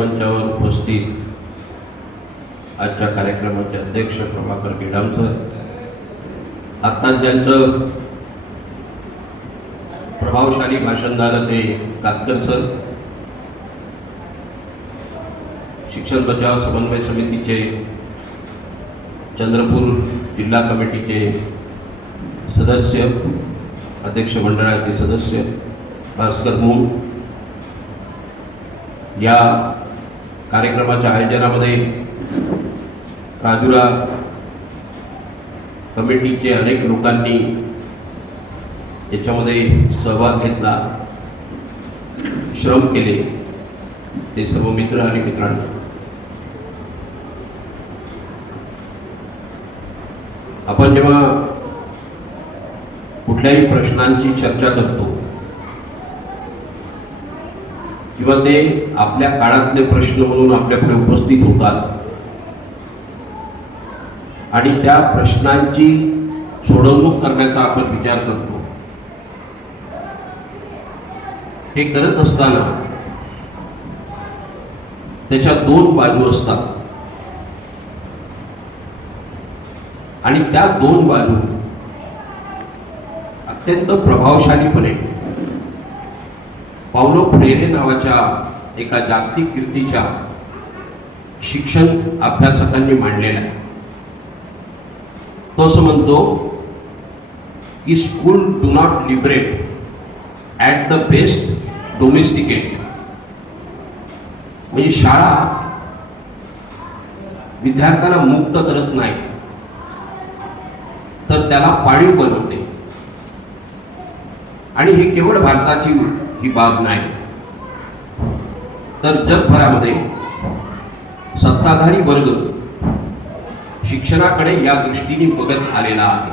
विद्यामंचावर उपस्थित आजच्या कार्यक्रमाचे अध्यक्ष प्रभाकर गेडाम सर, आत्ताच ज्यांचं प्रभावशाली भाषण झालं ते कातकर सर, शिक्षण बचाव समन्वय समितीचे चंद्रपूर जिल्हा कमिटीचे सदस्य, अध्यक्ष मंडळाचे सदस्य भास्कर मूळ, या कार्यक्रमाच्या आयोजनामध्ये राजुरा कमिटीचे अनेक लोकांनी याच्यामध्ये सहभाग घेतला, श्रम केले, ते सर्व मित्र आणि मित्रांनो, आपण जेव्हा कुठल्याही प्रश्नांची चर्चा करतो किंवा ते आपल्या काळातले प्रश्न म्हणून आपल्यापुढे उपस्थित होतात आणि त्या प्रश्नांची सोडवणूक करण्याचा आपण विचार करतो, हे करत असताना त्याच्या दोन बाजू असतात आणि त्या दोन बाजू अत्यंत प्रभावशालीपणे पाउलो फ्रेरे नावाच्या एका जागतिक कीर्तीच्या शिक्षण अभ्यासकांनी मांडलेला आहे. तो असं म्हणतो की school do not liberate, at the best domesticate. म्हणजे शाळा विद्यार्थ्यांना मुक्त करत नाही तर त्याला पाळीव बनवते. आणि हे केवळ भारताची ही बाब नाही, तर जगभरामध्ये सत्ताधारी वर्ग शिक्षणाकडे या दृष्टीने बघत आलेला आहे.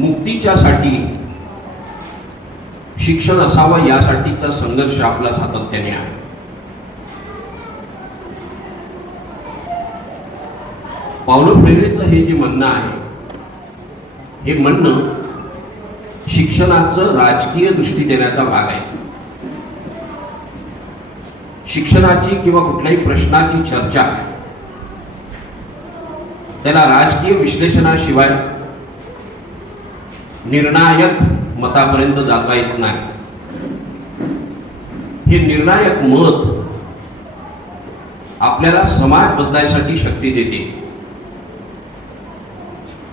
मुक्तीच्यासाठी शिक्षण असावं यासाठीचा संघर्ष आपला सातत्याने आहे. पाउलो फ्रेरेचं हे जे म्हणणं आहे, हे म्हणणं शिक्षणाचं राजकीय दृष्टी देण्याचा भाग आहे. शिक्षणाची किंवा कुठल्याही प्रश्नाची चर्चा त्याला राजकीय विश्लेषणाशिवाय निर्णायक मतापर्यंत जाता येत नाही. हे निर्णायक मत आपल्याला समाज बदलायसाठी शक्ती देते.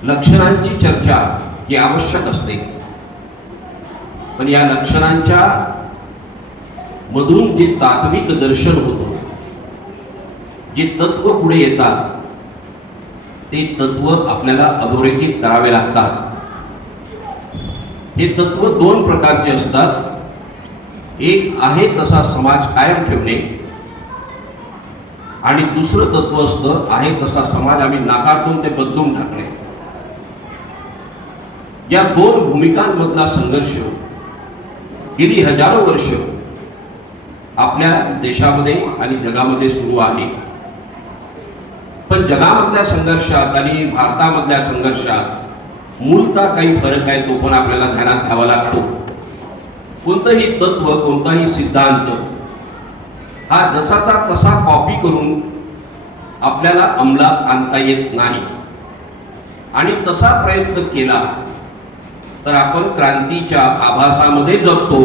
लक्षणांची चर्चा ही आवश्यक असते, पण या लक्षणांच्या मधून जे तात्विक दर्शन होतं, जे तत्व पुढे येतात, ते तत्व आपल्याला अधोरेखित करावे लागतात. हे तत्व दोन प्रकारचे असतात. एक आहे तसा समाज कायम ठेवणे आणि दुसरं तत्व असतं आहे तसा समाज आम्ही नाकारतो, ते बदलून टाकणे. या दोन भूमिकांमधला संघर्ष गेली हजारो वर्ष आपल्या देशामध्ये आणि जगामध्ये सुरू आहे. पण जगामधल्या संघर्षात आणि भारतामधल्या संघर्षात मूलतः काही फरक आहे, तो पण आपल्याला ध्यानात घ्यावा लागतो. कोणतंही तत्व, कोणताही सिद्धांत हा जसाचा तसा कॉपी करून आपल्याला अंमलात आणता येत नाही. आणि तसा प्रयत्न केला तर आपण क्रांतीच्या आभासामध्ये जगतो,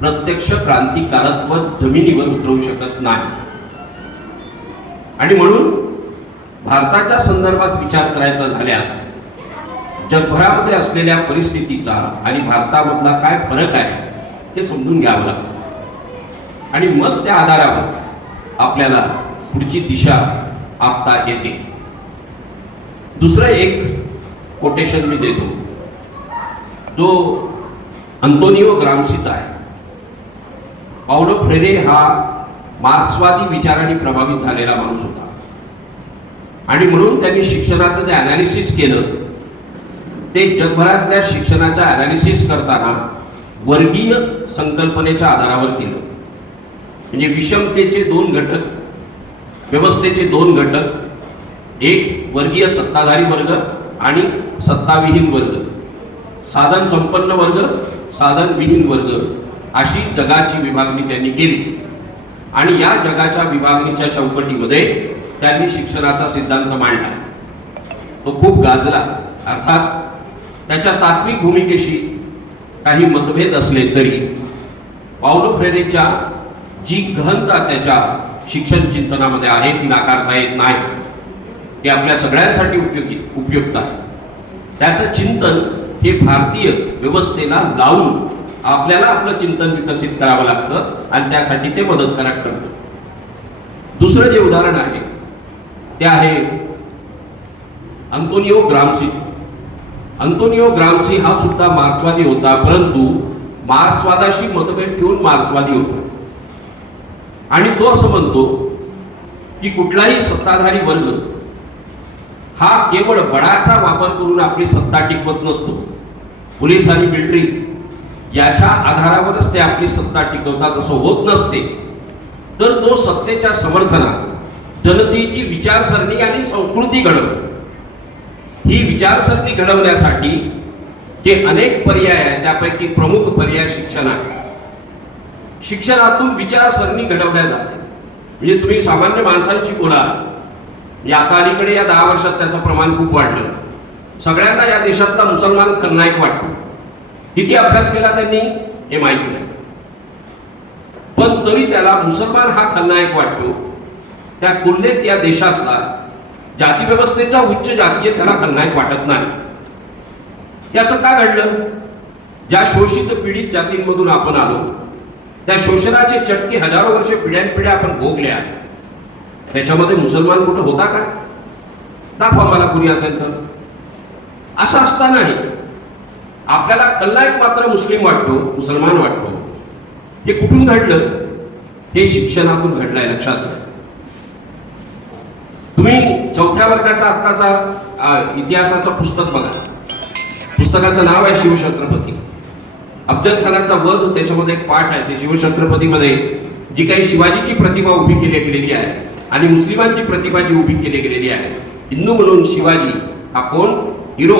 प्रत्यक्ष क्रांतिकारत्व जमिनीवर उतरवू शकत नाही. आणि म्हणून भारताच्या संदर्भात विचार करायचा झाल्यास जगभरामध्ये असलेल्या परिस्थितीचा आणि भारतामधला काय फरक आहे हे समजून घ्यावं लागतं आणि मग त्या आधारावर आपल्याला पुढची दिशा आखता येते. दुसरं एक कोटेशन मी देतो, जो अंतोनिओ ग्राम्सीचा आहे. पाउलो फ्रेरे हा मार्क्सवादी विचाराने प्रभावित झालेला माणूस होता आणि म्हणून त्यांनी शिक्षणाचं जे ॲनालिसिस केलं ते जगभरातल्या शिक्षणाचं ॲनालिसिस करताना वर्गीय संकल्पनेच्या आधारावर केलं. म्हणजे विषमतेचे दोन घटक, व्यवस्थेचे दोन घटक, एक वर्गीय सत्ताधारी वर्ग आणि सत्ताविहीन वर्ग, साधन संपन्न वर्ग, साधनविहीन वर्ग, अशी जगाची विभागणी त्यांनी केली आणि या जगाच्या विभागणीच्या चौकटीमध्ये त्यांनी शिक्षणाचा सिद्धांत मांडला. तो खूप गाजला. अर्थात त्याच्या तात्विक भूमिकेशी काही मतभेद असले तरी पाउलो फ्रेरेच्या जी गहनता त्याच्या शिक्षण चिंतनामध्ये आहे ती नाकारता येत नाही. ते आपल्या सगळ्यांसाठी उपयुक्त आहे. त्याचं चिंतन हे भारतीय व्यवस्थेला लावून आपल्याला आपलं चिंतन विकसित करावं लागतं आणि त्यासाठी ते मदत करतं. दुसरं जे उदाहरण आहे ते आहे अंतोनियो ग्राम्सी. अंतोनियो ग्राम्सी हा सुद्धा मार्क्सवादी होता, परंतु मार्क्सवादाशी मतभेद ठेवून मार्क्सवादी होता. आणि तो असं म्हणतो की कुठलाही सत्ताधारी वर्ग हा केवळ बळाचा वापर करून आपली सत्ता टिकवत नसतो. पोलीस आणि मिलिटरी याच्या आधारावरच ते आपली सत्ता टिकवतात असं होत नसते. तर तो सत्तेच्या समर्थनात जनतेची विचारसरणी आणि संस्कृती घडवतो. ही विचारसरणी घडवण्यासाठी जे अनेक पर्याय आहेत त्यापैकी प्रमुख पर्याय शिक्षण आहे. शिक्षणातून विचारसरणी घडवल्या जाते. म्हणजे तुम्ही सामान्य माणसांशी बोला. आता अलीकडे या 10 वर्षात त्याचं प्रमाण खूप वाढलं. सगळ्यांना या देशातला मुसलमान खलनायक वाटतो. किती अभ्यास केला त्यांनी हे माहित नाही, पण तरी त्याला मुसलमान हा खलनायक वाटतो. त्या तुलनेत या देशातला जाती व्यवस्थेचा उच्च जातीय त्याला खलनायक वाटत नाही. हे असं का घडलं? ज्या शोषित पीडित जातींमधून आपण आलो त्या शोषणाचे चटके हजारो वर्षे पिढ्यानपिढ्या आपण भोगल्या. त्याच्यामध्ये मुसलमान कुठं होता का? दाखवा मला कुणी असेल तर. असं असतानाही आपल्याला खलनायक मात्र मुस्लिम वाटतो, मुसलमान वाटतो. हे कुठून घडलं? हे शिक्षणातून घडलंय. लक्षात घ्या. तुम्ही 4थ्या वर्गाचा आत्ताचा इतिहासाचं पुस्तक बघा. पुस्तकाचं नाव आहे शिवछत्रपती. अफजल खानाचा वध त्याच्यामध्ये एक पाठ आहे. ते शिवछत्रपतीमध्ये जी काही शिवाजीची प्रतिमा उभी केली गेलेली आहे आणि मुस्लिमांची प्रतिमा जी उभी केली गेलेली आहे. हिंदू म्हणून शिवाजी हा कोण? हिरो,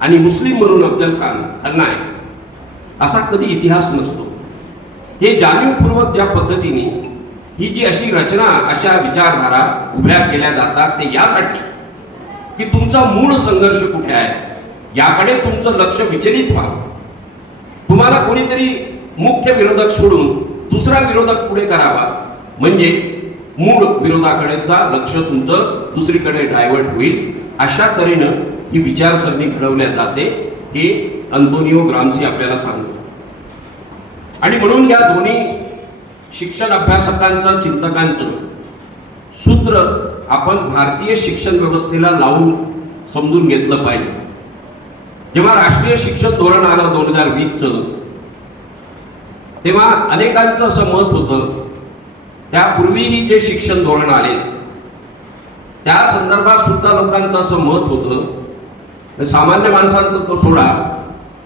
आणि मुस्लिम म्हणून अफजल खान खलनायक. असा कधी इतिहास नसतो. हे जाणीवपूर्वक ज्या पद्धतीने ही जी अशी रचना, अशा विचारधारा उभ्या केल्या जातात ते यासाठी की तुमचा मूळ संघर्ष कुठे आहे याकडे तुमचं लक्ष विचलित व्हावं. तुम्हाला कोणीतरी मुख्य विरोधक सोडून दुसरा विरोधक पुढे करावा, म्हणजे मूळ विरोधाकडेचा लक्ष तुमचं दुसरीकडे डायव्हर्ट होईल. अशा तऱ्हेनं ही विचारसरणी घडवल्या जाते हे अंतोनियो ग्राम्सी आपल्याला सांगतो. आणि म्हणून या दोन्ही शिक्षण अभ्यासकांचं, चिंतकांचं सूत्र आपण भारतीय शिक्षण व्यवस्थेला लावून समजून घेतलं पाहिजे. जेव्हा राष्ट्रीय शिक्षण धोरण आलं 2020चं, तेव्हा अनेकांचं असं मत होतं, त्यापूर्वीही जे शिक्षण धोरण आले त्या संदर्भात सुद्धा लोकांचं असं मत होतं, सामान्य माणसांचं तो सोडा,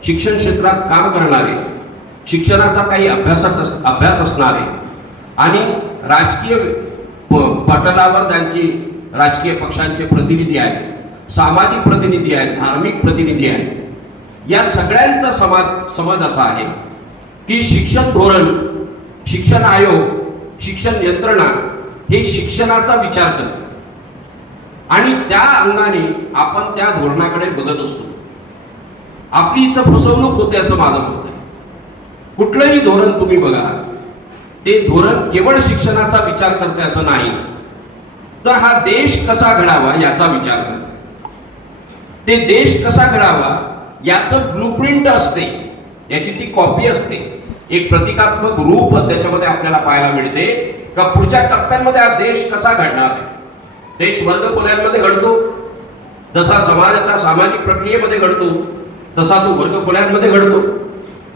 शिक्षण क्षेत्रात काम करणारे, शिक्षणाचा काही अभ्यास असणारे आणि राजकीय पटलावर त्यांची राजकीय पक्षांचे प्रतिनिधी आहेत, सामाजिक प्रतिनिधी आहेत, धार्मिक प्रतिनिधी आहेत, या सगळ्यांचा समज असा आहे की शिक्षण धोरण, शिक्षण आयोग, शिक्षण यंत्रणा हे शिक्षणाचा विचार करतात आणि त्या अंगाने आपण त्या धोरणाकडे बघत असतो. आपली इथं फसवणूक होते असं माझं मत आहे. कुठलंही धोरण तुम्ही बघा, ते धोरण केवळ शिक्षणाचा विचार करते असं नाही, तर हा देश कसा घडावा याचा विचार करते. ते देश कसा घडावा याचं ब्लूप्रिंट असते, याची ती कॉपी असते, एक प्रतिकात्मक रूप त्याच्यामध्ये आपल्याला पाहायला मिळते का पुढच्या टप्प्यांमध्ये हा देश कसा घडणार आहे. देश वर्गखोल्यांमध्ये घडतो, जसा समाजाच्या सामाजिक प्रक्रियेमध्ये घडतो तसा तो वर्गखोल्यांमध्ये घडतो.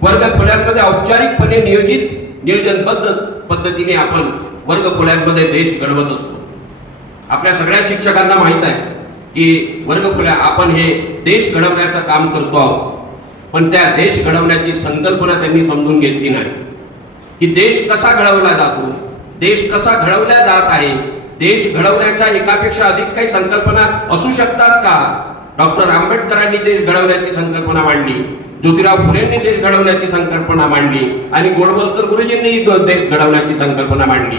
वर्गखोल्यांमध्ये औपचारिकपणे नियोजनबद्ध पद्धतीने आपण वर्गखोल्यांमध्ये देश घडवत असतो. आपल्या सगळ्या शिक्षकांना माहीत आहे की वर्गखोल्या आपण हे देश घडवण्याचं काम करतो आहोत, पण त्या देश घडवण्याची संकल्पना त्यांनी समजून घेतली नाही की देश कसा घडवला जातो, देश कसा घडवला जात आहे. देश घडवण्याच्या एकापेक्षा अधिक काही संकल्पना असू शकतात का? डॉक्टर आंबेडकरांनी देश घडवण्याची संकल्पना मांडली, ज्योतिराव फुलेंनी देश घडवण्याची संकल्पना मांडली आणि गोडबोलकर गुरुजींनी देश घडवण्याची संकल्पना मांडली.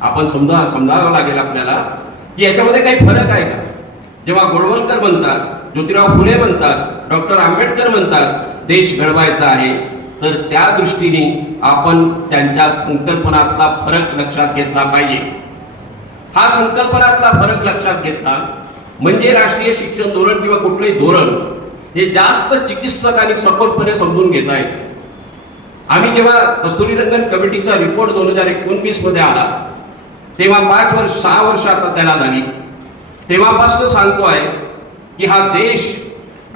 आपण समजावं लागेल आपल्याला की याच्यामध्ये काही फरक आहे का? जेव्हा गोडबोलकर म्हणतात, ज्योतिराव फुले म्हणतात, डॉक्टर आंबेडकर म्हणतात देश घडवायचा आहे, तर त्या दृष्टीने आपण त्यांच्या संकल्पनातला फरक लक्षात घेतला पाहिजे. हा संकल्पनातला फरक लक्षात घेतला म्हणजे राष्ट्रीय शिक्षण धोरण किंवा कुठलंही धोरण हे जास्त चिकित्सक आणि सखोलपणे समजून घेत आहेत. आम्ही जेव्हा कस्तुरीरंगन कमिटीचा रिपोर्ट 2019 मध्ये आला तेव्हा 6 वर्ष आता त्याला झाली, तेव्हापासून सांगतो आहे की हा देश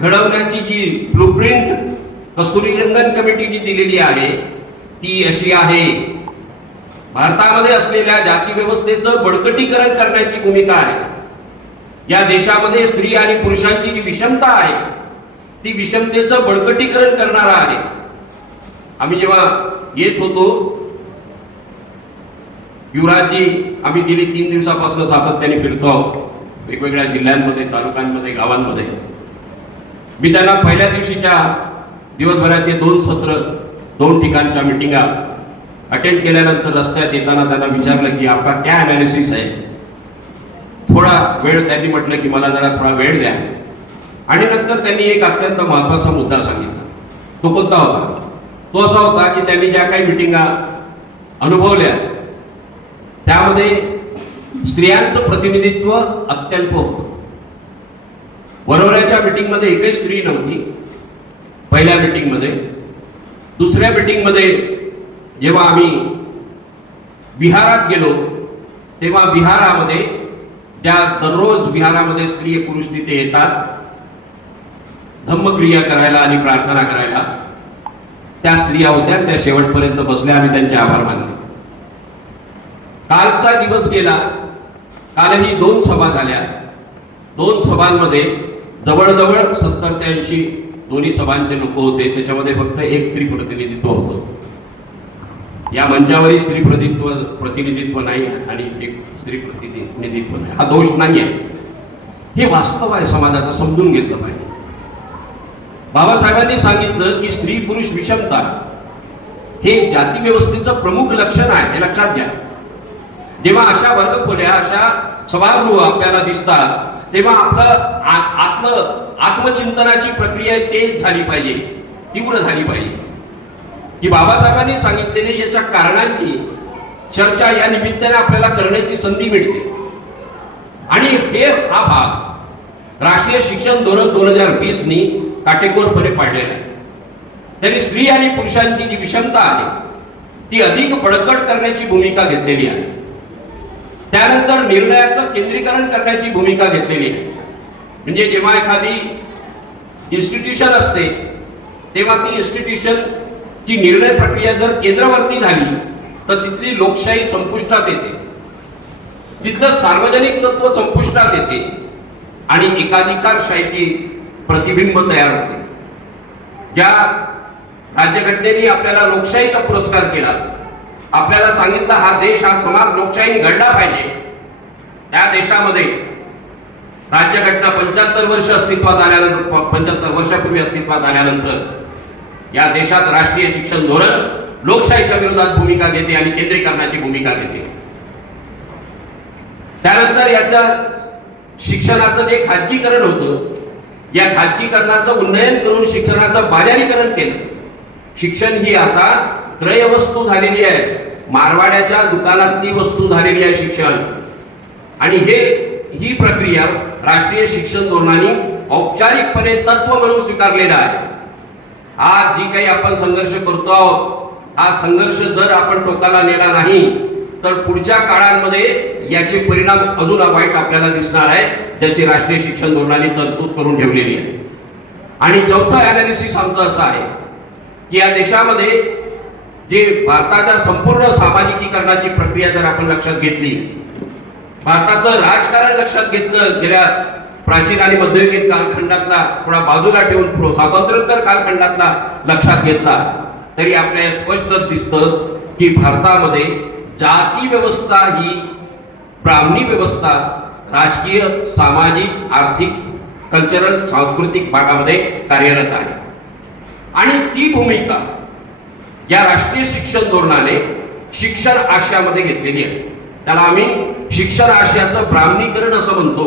घडवण्याची जी ब्लूप्रिंट कस्तुरीरंगन कमिटीने दिलेली आहे ती अशी आहे. भारतामध्ये असलेल्या जाती व्यवस्थेचं बळकटीकरण करण्याची भूमिका आहे. या देशामध्ये स्त्री आणि पुरुषांची जी विषमता आहे ती विषमतेचं बळकटीकरण करणारा आहे. आम्ही जेव्हा येत होतो, युवराजजी आम्ही गेली 3 दिवसापासून सातत्याने फिरतो वेगवेगळ्या जिल्ह्यांमध्ये, तालुक्यांमध्ये, गावांमध्ये. मी त्यांना पहिल्या दिवशीच्या दिवसभराचे 2 सत्र 2 ठिकाणच्या मिटिंगा अटेंड केल्यानंतर रस्त्यात येताना त्यांना विचारलं की आपका क्या ॲनालिसिस आहे. थोडा वेळ त्यांनी म्हटलं की मला जरा थोडा वेळ द्या. आणि नंतर त्यांनी एक अत्यंत महत्त्वाचा मुद्दा सांगितला. तो कोणता होता? तो असा होता की त्यांनी ज्या काही मिटिंगा अनुभवल्या त्यामध्ये स्त्रियांचं प्रतिनिधित्व अत्यल्प होतं. वरोऱ्याच्या मीटिंगमध्ये एकही स्त्री नव्हती पहिल्या मीटिंगमध्ये. दुसऱ्या मीटिंगमध्ये जेव्हा आम्ही बिहारात गेलो तेव्हा बिहारामध्ये ज्या दररोज बिहारामध्ये स्त्री पुरुष तिथे येतात धम्मक्रिया करायला आणि प्रार्थना करायला, त्या स्त्रिया होत्या. त्या शेवटपर्यंत बसल्या. आम्ही त्यांचे आभार मानले. कालचा दिवस गेला. कालही 2 सभा झाल्या. 2 सभांमध्ये जवळजवळ 70 ते 80 दोन्ही सभांचे लोक होते. त्याच्यामध्ये फक्त एक स्त्री प्रतिनिधित्व होतं. या मंचावरही स्त्री प्रतिनिधित्व नाही आणि एक स्त्री प्रतिनिधित्व नाही. हा दोष नाही आहे, हे वास्तव आहे. समाजाचं समजून घेतलं पाहिजे. बाबासाहेबांनी सांगितलं की स्त्री पुरुष विषमता हे जाती व्यवस्थेचं प्रमुख लक्षण आहे, हे लक्षात घ्या. जेव्हा अशा वर्गखोल्या, अशा सभागृह आपल्याला दिसतात तेव्हा आपलं आत्मचिंतनाची प्रक्रिया तेज झाली पाहिजे, तीव्र झाली पाहिजे की बाबासाहेबांनी सांगितलेले याच्या कारणांची चर्चा या निमित्ताने आपल्याला करण्याची संधी मिळते. आणि हा भाग राष्ट्रीय शिक्षण धोरण 2020 नी काटेकोरपणे पाडलेला आहे. त्यांनी स्त्री आणि पुरुषांची जी विषमता आहे ती अधिक बळकट करण्याची भूमिका घेतलेली आहे. त्यानंतर निर्णयाचं केंद्रीकरण करण्याची भूमिका घेतलेली आहे. म्हणजे जेव्हा एखादी इन्स्टिट्यूशन असते तेव्हा ती इन्स्टिट्यूशनची निर्णय प्रक्रिया जर केंद्रवर्ती झाली तर तिथली लोकशाही संपुष्टात येते, तिथलं सार्वजनिक तत्व संपुष्टात येते आणि एकाधिकारशाहीची प्रतिबिंब तयार होते. ज्या राज्यघटनेने आपल्याला लोकशाहीचा पुरस्कार केला, आपल्याला सांगितलं हा देश, हा समाज लोकशाहीने घडला पाहिजे, त्या देशामध्ये राज्यघटना 75 वर्ष अस्तित्वात आल्यानंतर, 75 वर्षापूर्वी अस्तित्वात आल्यानंतर या देशात राष्ट्रीय शिक्षण धोरण लोकशाहीच्या विरोधात भूमिका घेते आणि केंद्रीकरणाची भूमिका घेते. त्यानंतर याच्या शिक्षणाचं जे खाजगीकरण होतं, या खाजगीकरणाचं उन्नयन करून शिक्षणाचं बाजारीकरण केलं. शिक्षण ही आता क्रयवस्तू झालेली आहे, मारवाड्याच्या दुकानातली वस्तू झालेली आहे शिक्षण. आणि ही प्रक्रिया राष्ट्रीय शिक्षण धोरणाने औपचारिकपणे तत्व म्हणून स्वीकारलेला आहे. आज जी काही आपण संघर्ष करतो आहोत, हा संघर्ष जर आपण टोकाला नेला नाही तर पुढच्या काळांमध्ये याचे परिणाम अजून वाईट आपल्याला दिसणार आहे, ज्याची राष्ट्रीय शिक्षण धोरणाने तरतूद करून ठेवलेली आहे. आणि चौथं ॲनालिसिस आमचं असं आहे की या देशामध्ये जे भारताच्या संपूर्ण सामाजिकीकरणाची प्रक्रिया जर आपण लक्षात घेतली, भारताचं राजकारण लक्षात घेतलं, गेल्या प्राचीन आणि मध्ययुगीन कालखंडातला थोडा बाजूला ठेवून स्वातंत्र्योत्तर कालखंडातला लक्षात घेतला, तरी आपल्याला स्पष्ट दिसतं की भारतामध्ये जाती व्यवस्था ही ब्राह्मणी व्यवस्था राजकीय, सामाजिक, आर्थिक, कल्चरल, सांस्कृतिक भागामध्ये कार्यरत आहे. आणि ती भूमिका या राष्ट्रीय शिक्षण धोरणाने शिक्षण आशयामध्ये घेतलेली आहे. त्याला आम्ही शिक्षण आशयाचं ब्राह्मणीकरण असं म्हणतो.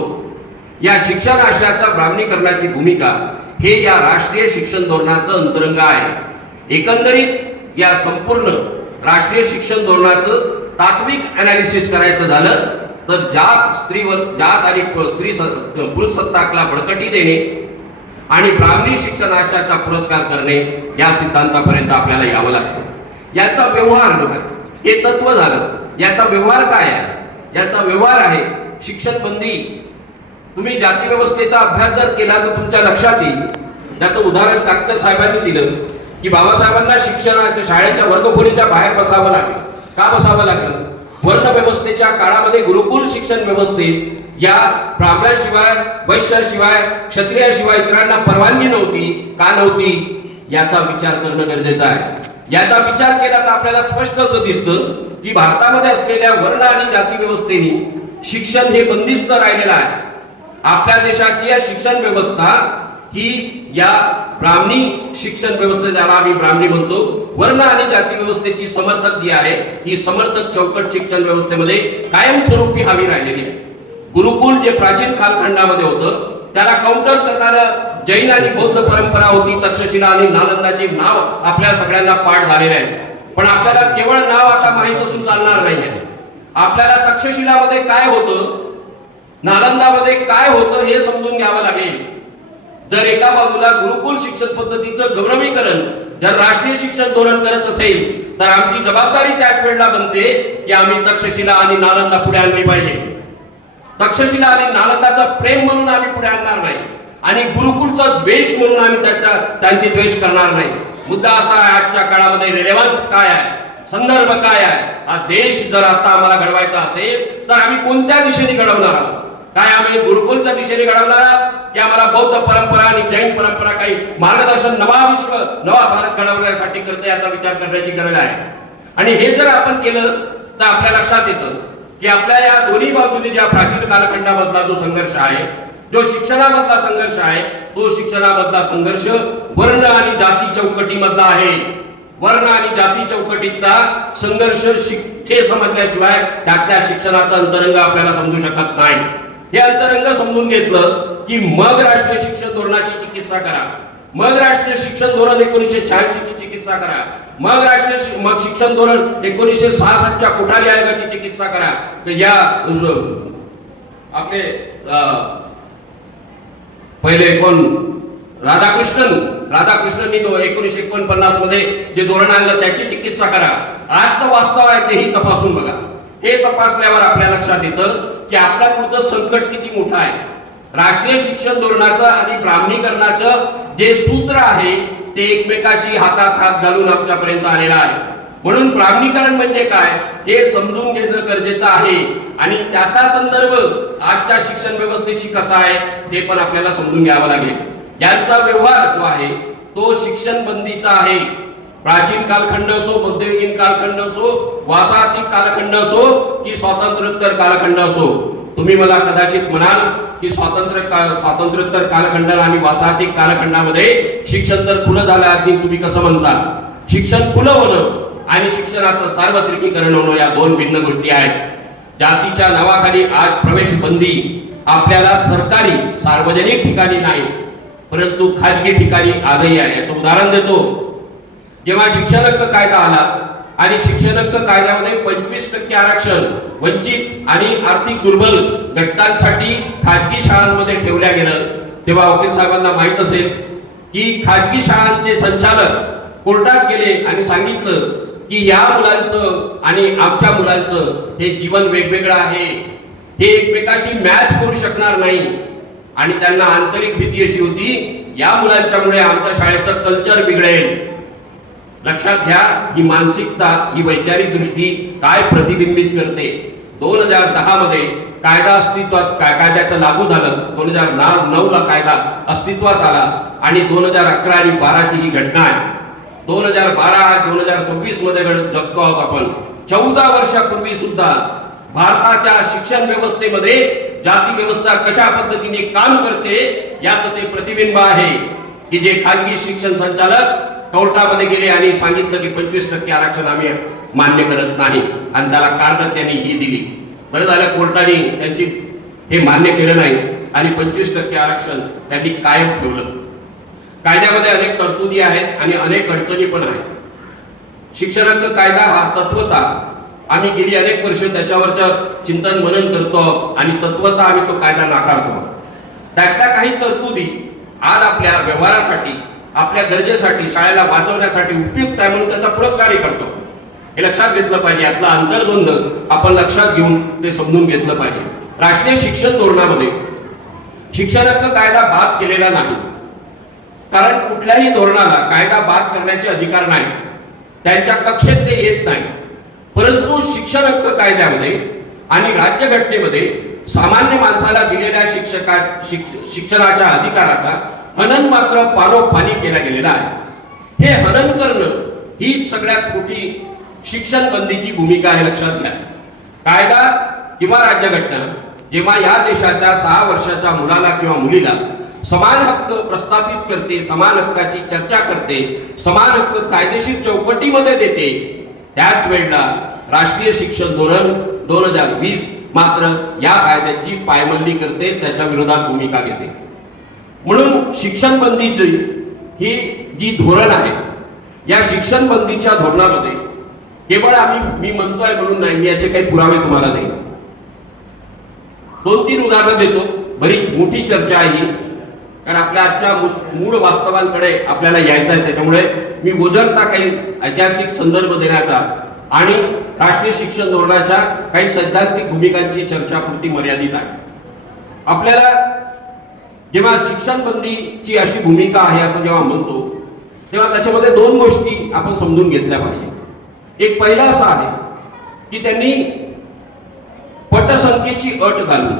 या शिक्षण आशयाच्या ब्राह्मणीकरणाची भूमिका हे या राष्ट्रीय शिक्षण धोरणाचं अंतरंग आहे. एकंदरीत या संपूर्ण राष्ट्रीय शिक्षण धोरणाचं तात्विक अनालिसिस करायचं झालं तर जात आणि पुरुष सत्ताकला बळकटी देणे आणि ब्राह्मणी शिक्षण आशयाचा पुरस्कार करणे या सिद्धांतापर्यंत आपल्याला यावं लागतं. याचा व्यवहार हे तत्व झालं. याचा व्यवहार काय आहे? याचा व्यवहार आहे शिक्षण बंदी. तुम्ही जाती व्यवस्थेचा अभ्यास जर केला तर तुमच्या लक्षात येईल. त्याचं उदाहरण काटकर साहेबांनी दिलं की बाबासाहेबांना शिक्षणाच्या शाळेच्या वर्गखोलीच्या बाहेर बसावं लागलं. का बसावं लागलं? वर्ण व्यवस्थेच्या काळामध्ये गुरुकुल शिक्षण व्यवस्थेत या ब्राह्मणाशिवाय, वैश्याशिवाय, क्षत्रियाशिवाय इतरांना परवानगी नव्हती. का नव्हती? याचा विचार करणं गरजेचं आहे. याचा विचार केला तर आपल्याला स्पष्ट असं दिसतं की भारतामध्ये असलेल्या वर्ण आणि जाती व्यवस्थेने शिक्षण हे बंदिस्त राहिलेलं आहे. आपल्या देशाची या शिक्षण व्यवस्था ही या ब्राह्मणी शिक्षण व्यवस्थे, ज्याला आम्ही ब्राह्मणी म्हणतो, वर्ण आणि जाती व्यवस्थेची समर्थक जी आहे ही समर्थक चौकट शिक्षण व्यवस्थेमध्ये कायमस्वरूपी हवी राहिलेली आहे. गुरुकुल जे प्राचीन कालखंडामध्ये होतं त्याला काउंटर करणारं जैन आणि बौद्ध परंपरा होती. तक्षशिला आणि नालंदाचे नाव आपल्या सगळ्यांना पाठ झालेले आहे. पण आपल्याला केवळ नाव आता माहीत असून चालणार नाही आहे. आपल्याला तक्षशिलामध्ये काय होतं, नालंदामध्ये काय होतं हे समजून घ्यावं लागेल. जर एका बाजूला गुरुकुल शिक्षण पद्धतीचं गौरवीकरण जर राष्ट्रीय शिक्षण धोरण करत असेल तर आमची जबाबदारी त्याच वेळेला बनते की आम्ही तक्षशिला आणि नालंदा पुढे आणली पाहिजे. तक्षशिला आणि नालंदाचं प्रेम म्हणून आम्ही पुढे आणणार नाही आणि गुरुकुलचा द्वेष म्हणून आम्ही त्यांचे द्वेष करणार नाही. मुद्दा असा आहे आजच्या काळामध्ये रिलेव्हन्स काय आहे, संदर्भ काय आहे. हा देश जर आता आम्हाला घडवायचा असेल तर आम्ही कोणत्या दिशेने घडवणार आहोत? काय आम्ही गुरुकुलच्या दिशेने घडवणार आहोत की आम्हाला बौद्ध परंपरा आणि जैन परंपरा काही मार्गदर्शन नवा विश्व, नवा भारत घडवण्यासाठी करते याचा विचार करण्याची गरज आहे. आणि हे जर आपण केलं तर आपल्या लक्षात येतं की आपल्या या दोन्ही बाजूने ज्या प्राचीन कालखंडामधला जो संघर्ष आहे, जो शिक्षणामधला संघर्ष आहे, तो शिक्षणामधला संघर्ष वर्ण आणि जाती चौकटीमधला आहे. वर्ण आणि जाती चौकटीतला संघर्ष हे समजल्याशिवाय त्या शिक्षणाचा अंतरंग आपल्याला समजू शकत नाही. हे अंतरंग समजून घेतलं की मग राष्ट्रीय शिक्षण धोरणाची चिकित्सा करा. मग राष्ट्रीय शिक्षण धोरण 1986 ची चिकित्सा करा. मग शिक्षण धोरण 1966च्या कोठारी आयोगाची चिकित्सा करा. या आपले पहिले कोण राधाकृष्णननी 1949 मध्ये जे धोरण आणलं त्याची चिकित्सा करा. आजचं वास्तव आहे तेही तपासून बघा. हे तपासल्यावर आपल्या लक्षात येतं की आपल्या पुढचं संकट किती मोठं आहे. राष्ट्रीय शिक्षण धोरणाचं आणि ब्राह्मणीकरणाचं जे सूत्र आहे ते एकमेकाशी हातात हात घालून आमच्यापर्यंत आलेलं आहे. म्हणून ब्राह्मणीकरण म्हणजे काय हे समजून घेणं गरजेचं आहे आणि त्याचा संदर्भ आजच्या शिक्षण व्यवस्थेशी कसा आहे ते पण आपल्याला समजून घ्यावं लागेल. यांचा व्यवहार जो आहे तो शिक्षण बंदीचा आहे. प्राचीन कालखंड असो, मध्ययुगीन कालखंड असो, वासाहतिक कालखंड असो की स्वातंत्र्योत्तर कालखंड असो. तुम्ही मला कदाचित म्हणाल की स्वातंत्र्योत्तर कालखंड आणि वासाहतिक कालखंडामध्ये शिक्षण तर खुलं झालं आहे, तुम्ही कसं म्हणता? शिक्षण खुलं होणं आणि शिक्षणाचं सार्वत्रिकीकरण होणं या दोन भिन्न गोष्टी आहेत. जातीच्या नावाखाली आज प्रवेश बंदी आपल्याला सरकारी सार्वजनिक ठिकाणी नाही परंतु खाजगी ठिकाणी आजही आहे. याचं उदाहरण देतो. जेव्हा शिक्षण हक्क कायदा आला आणि शिक्षण हक्क कायद्यामध्ये 25% आरक्षण वंचित आणि आर्थिक दुर्बल घटकांसाठी खाजगी शाळांमध्ये ठेवल्या गेलं तेव्हा वकील साहेबांना माहित असेल की खाजगी शाळांचे संचालक कोर्टात गेले आणि सांगितलं की या मुलांचं आणि आमच्या मुलांचं हे जीवन वेगवेगळं आहे, हे एकमेकाशी मॅच करू शकणार नाही. आणि त्यांना आंतरिक भीती अशी होती या मुलांच्यामुळे आमच्या शाळेचं कल्चर बिघडेल. लक्षात घ्या ही मानसिकता, ही वैचारिक दृष्टी काय प्रतिबिंबित करते. 2010 मध्ये कायदा अस्तित्वात कायद्याचं लागू झालं. 2009 ला कायदा अस्तित्वात आला आणि 2011 आणि 12 ची ही घटना आहे. 2012 2026 मध्ये जगतो आहोत आपण. 14 वर्षापूर्वी सुद्धा भारताच्या शिक्षण व्यवस्थेमध्ये जाती व्यवस्था कशा पद्धतीने काम करते याचं ते प्रतिबिंब आहे की जे खाजगी शिक्षण संचालक कोर्टामध्ये गेले आणि सांगितलं की 25% आरक्षण आम्ही मान्य करत नाही आणि त्याला कारण त्यांनी ही दिली. बरं झालं कोर्टाने त्यांची हे मान्य केलं नाही आणि 25% आरक्षण त्यांनी कायम ठेवलं. कायद्यामध्ये अनेक तरतुदी आहेत आणि अनेक अडचणी पण आहेत. शिक्षण हक्क कायदा हा तत्वता आम्ही गेली अनेक वर्ष त्याच्यावरचं चिंतन मनन करतो आणि तत्वता आम्ही तो कायदा नाकारतो. त्यातल्या काही तरतुदी आज आपल्या व्यवहारासाठी आपल्या गरजेसाठी शाळेला वाचवण्यासाठी उपयुक्त आहे म्हणून त्याचा पुरस्कारही करतो. हे लक्षात घेतलं पाहिजे. यातला अंतर्द्वंद आपण लक्षात घेऊन ते समजून घेतलं पाहिजे. राष्ट्रीय शिक्षण धोरणामध्ये शिक्षण हक्क कायदा बाद केलेला नाही, कारण कुठल्याही धोरणाला कायदा बाद करण्याचे अधिकार नाही, त्यांच्या कक्षेत ते येत नाही. परंतु शिक्षण हक्क कायद्यामध्ये आणि राज्यघटनेमध्ये सामान्य माणसाला दिलेल्या शिक्षणाच्या अधिकाराचा हनन मात्र पानोपानी केला गेलेला आहे. हे हनन करणं ही सगळ्यात मोठी शिक्षण बंदीची भूमिका आहे, लक्षात घ्या. कायदा किंवा राज्यघटना जेव्हा या देशाच्या 6 वर्षाच्या मुलाला किंवा मुलीला समान हक्क प्रस्थापित करते, समान हक्काची चर्चा करते, समान हक्क कायदेशीर चौकटीमध्ये देते, त्याच वेळेला राष्ट्रीय शिक्षण धोरण 2020 मात्र या कायद्याची पायमल्ली करते, त्याच्या विरोधात भूमिका घेते. म्हणून शिक्षण बंदीची ही जी धोरण आहे, या शिक्षण बंदीच्या धोरणामध्ये केवळ मी म्हणतोय म्हणून नाही, मी याचे काही पुरावे तुम्हाला देईन. 2-3 उदाहरणं देतो. बरीच मोठी चर्चा आहे ही, कारण आपल्या आजच्या मूळ वास्तवांकडे आपल्याला यायचं आहे. त्याच्यामुळे मी ओझरता काही ऐतिहासिक संदर्भ देण्याचा आणि राष्ट्रीय शिक्षण धोरणाच्या काही सैद्धांतिक भूमिकांची चर्चापुरती मर्यादित आहे. आपल्याला जेव्हा शिक्षण बंदीची अशी भूमिका आहे असं जेव्हा म्हणतो, तेव्हा त्याच्यामध्ये 2 गोष्टी आपण समजून घेतल्या पाहिजे. एक पहिला असा आहे की त्यांनी पटसंख्येची अट घालून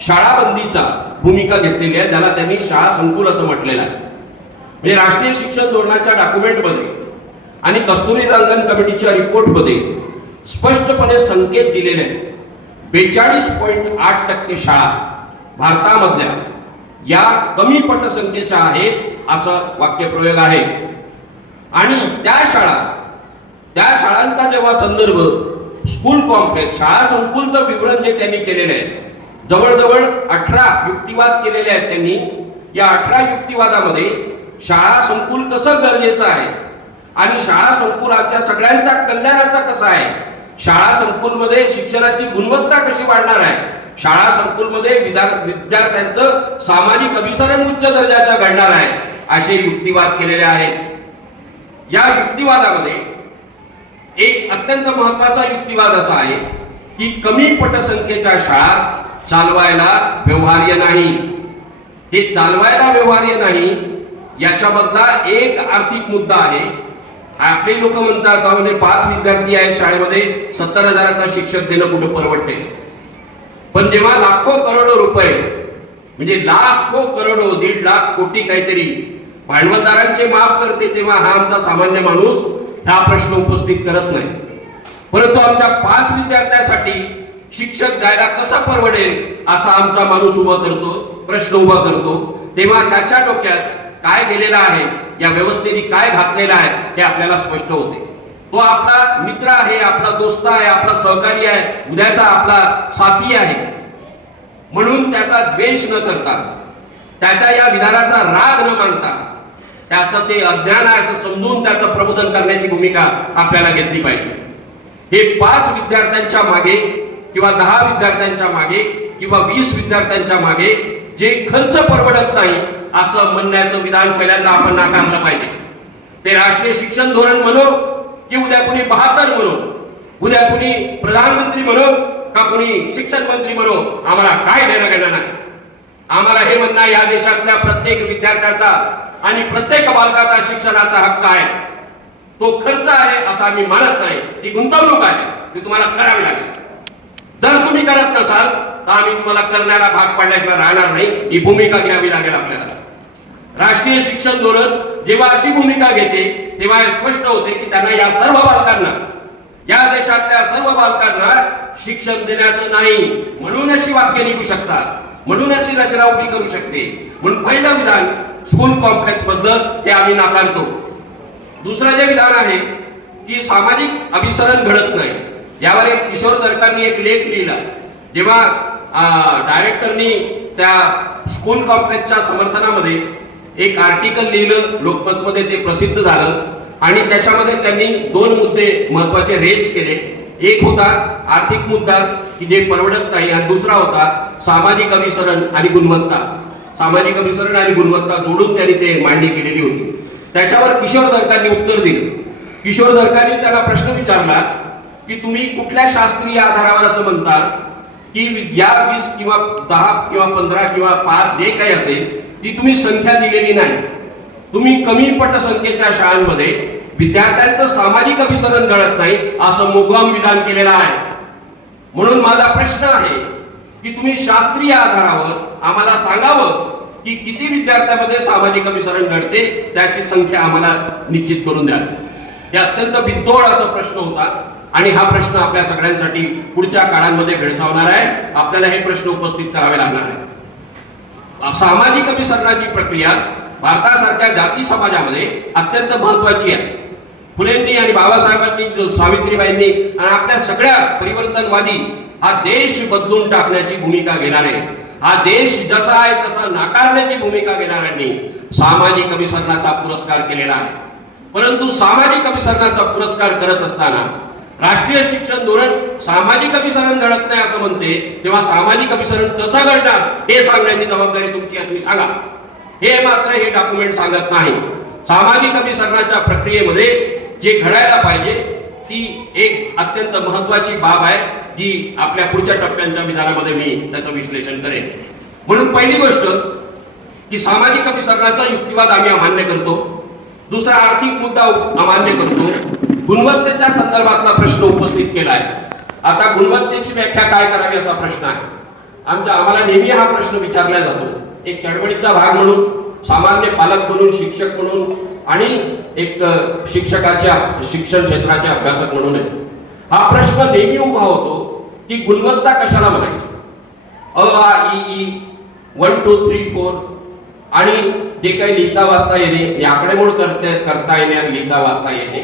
शाळा बंदीचा भूमिका घेतलेली आहे, ज्याला त्यांनी शाळा संकुल असं म्हटलेलं आहे. म्हणजे राष्ट्रीय शिक्षण धोरणाच्या डॉक्युमेंटमध्ये आणि कस्तुरीरंगन कमिटीच्या रिपोर्टमध्ये स्पष्टपणे संकेत दिलेले आहेत. 42.8% शाळा भारतामधल्या या कमी पटसंख्येच्या आहेत असं वाक्यप्रयोग आहे. आणि त्या शाळांचा जेव्हा संदर्भ स्कूल कॉम्प्लेक्स शाळा संकुलचं विवरण जे त्यांनी केलेलं आहे, जवळजवळ 18 युक्तिवाद केलेले आहेत त्यांनी. या 18 युक्तिवादामध्ये शाळा संकुल कसं गरजेचं आहे आणि शाळा संकुल आमच्या सगळ्यांच्या कल्याणाचा कसा आहे, शाळा संकुलमध्ये शिक्षणाची गुणवत्ता कशी वाढणार आहे, शाळा संकुलमध्ये विद्यार्थ्यांचं सामाजिक अभिसरण उच्च दर्जाचं घडणार आहे, असे युक्तिवाद केलेले आहेत. या युक्तिवादामध्ये एक अत्यंत महत्वाचा युक्तिवाद असा आहे की कमी पटसंख्येच्या शाळा चालवायला व्यवहार्य नाही. हे चालवायला व्यवहार्य नाही याच्यामधला एक आर्थिक मुद्दा आहे. आपले लोक म्हणतात म्हणजे 5 विद्यार्थी आहेत शाळेमध्ये, 70,000चा शिक्षक देणं कुठे परवडते. पण जेव्हा लाखो करोडो रुपये म्हणजे लाखो करोडो 1.5 लाख कोटी काहीतरी भांडवलदारांचे माफ करते, तेव्हा हा आमचा सामान्य माणूस हा प्रश्न उपस्थित करत नाही. परंतु आमच्या 5 विद्यार्थ्यांसाठी शिक्षक द्यायला कसं परवडेल असा आमचा माणूस प्रश्न उभा करतो. तेव्हा त्याच्या डोक्यात काय गेलेला आहे, या व्यवस्थेने काय घातलेलं आहे हे आपल्याला स्पष्ट होते. तो आपला मित्र आहे, आपला दोस्त आहे, आपला सहकारी आहे, उद्याचा आपला साथी आहे. म्हणून त्याचा द्वेष न करता, त्याच्या या विधानाचा राग न मानता, त्याचं ते अज्ञान आहे असं समजून त्याचं प्रबोधन करण्याची भूमिका आपल्याला घेतली पाहिजे. हे 5 विद्यार्थ्यांच्या मागे किंवा 10 विद्यार्थ्यांच्या मागे किंवा 20 विद्यार्थ्यांच्या मागे जे खर्च परवडत नाही असं म्हणण्याचं विधान पहिल्यांदा आपण नाकारलं पाहिजे. ते राष्ट्रीय शिक्षण धोरण म्हणो की उद्या कुणी 72 म्हणो, उद्या कुणी प्रधानमंत्री म्हणो का कुणी शिक्षण मंत्री म्हणो, आम्हाला काय देणं घेणं नाही. आम्हाला हे म्हणणं या देशातल्या प्रत्येक विद्यार्थ्याचा आणि प्रत्येक बालकाचा शिक्षणाचा हक्क आहे. तो खर्च आहे असं आम्ही मानत नाही, ती गुंतवणूक आहे, ती तुम्हाला करावी लागेल. जर तुम्ही करत नसाल तर आम्ही तुम्हाला करण्याला भाग पाडल्याशिवाय राहणार नाही, ही भूमिका घ्यावी लागेल आपल्याला. राष्ट्रीय शिक्षण धोरण जेव्हा अशी भूमिका घेते तेव्हा हे स्पष्ट होते की त्यांना या सर्व बालकांना, या देशातल्या सर्व बालकांना शिक्षण देण्याचं नाही, म्हणून अशी वाक्य निघू शकतात, म्हणून अशी रचना उभी करू शकते. म्हणून पहिलं विधान स्कूल कॉम्प्लेक्स बद्दल ते आम्ही नाकारतो. दुसरं जे विधान आहे की सामाजिक अभिसरण घडत नाही, यावर एक किशोर दर्कांनी एक लेख लिहिला. जेव्हा डायरेक्टरनी त्या स्कूल कॉम्प्लेक्सच्या समर्थनामध्ये एक आर्टिकल लिहिलं, लोकमतमध्ये ते प्रसिद्ध झालं आणि त्याच्यामध्ये त्यांनी 2 मुद्दे महत्वाचे रेज केले. एक होता आर्थिक मुद्दा की जे परवडत नाही, आणि दुसरा होता सामाजिक अभिसरण आणि गुणवत्ता. सामाजिक अभिसरण आणि गुणवत्ता जोडून त्यांनी ते मांडणी केलेली होती. त्याच्यावर किशोर दर्कांनी उत्तर दिलं. किशोर दर्कांनी त्याला प्रश्न विचारला की तुम्ही कुठल्या शास्त्रीय आधारावर असं म्हणता की या 20 किंवा 10 किंवा 15 किंवा 5 जे काही असेल ती तुम्ही संख्या दिलेली नाही. तुम्ही कमी पटसंख्येच्या शाळांमध्ये विद्यार्थ्यांचं सामाजिक अभिसरण घडत नाही असं मोगम विधान केलेलं आहे. म्हणून माझा प्रश्न आहे की तुम्ही शास्त्रीय आधारावर आम्हाला सांगावं की किती विद्यार्थ्यांमध्ये सामाजिक अभिसरण घडते, त्याची संख्या आम्हाला निश्चित करून द्या. हे अत्यंत बिनतोड असा प्रश्न होता आणि हा प्रश्न आपल्या सगळ्यांसाठी पुढच्या काळांमध्ये भेडसावणार आहे. आपल्याला हे प्रश्न उपस्थित करावे लागणार आहे. सामाजिक अभिसरणाची प्रक्रिया भारतासारख्या जाती समाजामध्ये अत्यंत महत्वाची आहे. फुलेंनी आणि बाबासाहेबांनी, सावित्रीबाईंनी आणि आपल्या सगळ्या परिवर्तनवादी हा देश बदलून टाकण्याची भूमिका घेणारे, हा देश जसा आहे तसा नाकारण्याची भूमिका घेणाऱ्यांनी सामाजिक अभिसरणाचा पुरस्कार केलेला आहे. परंतु सामाजिक अभिसरणाचा पुरस्कार करत असताना राष्ट्रीय शिक्षण धोरण सामाजिक अभिसरण घडत नाही असं म्हणते, तेव्हा सामाजिक अभिसरण कसं घडणार हे सांगण्याची जबाबदारी तुमची आहे, तुम्ही सांगा. हे मात्र हे डॉक्युमेंट सांगत नाही. सामाजिक अभिसरणाच्या प्रक्रियेमध्ये जे घडायला पाहिजे ती एक अत्यंत महत्वाची बाब आहे, जी आपल्या पुढच्या टप्प्यांच्या विधानामध्ये मी त्याचं विश्लेषण करेन. म्हणून पहिली गोष्ट की सामाजिक अभिसरणाचा युक्तिवाद आम्ही अमान्य करतो. दुसरा आर्थिक मुद्दा अमान्य करतो. गुणवत्तेच्या संदर्भातला प्रश्न उपस्थित केला आहे. आता गुणवत्तेची व्याख्या काय करावी असा प्रश्न आहे. आम्हाला नेहमी हा प्रश्न विचारला जातो, एक चळवळीचा भाग म्हणून, सामान्य पालक म्हणून, शिक्षक म्हणून आणि एक शिक्षकाच्या शिक्षण क्षेत्राचे अभ्यासक म्हणून आहे. हा प्रश्न नेहमी उभा होतो की गुणवत्ता कशाला म्हणायची. अ आ इ ई 1 2 3 4 आणि जे काही लिहिता वाचता येणे, आकडेमोड करता येणे आणि लिहिता वाचता येणे,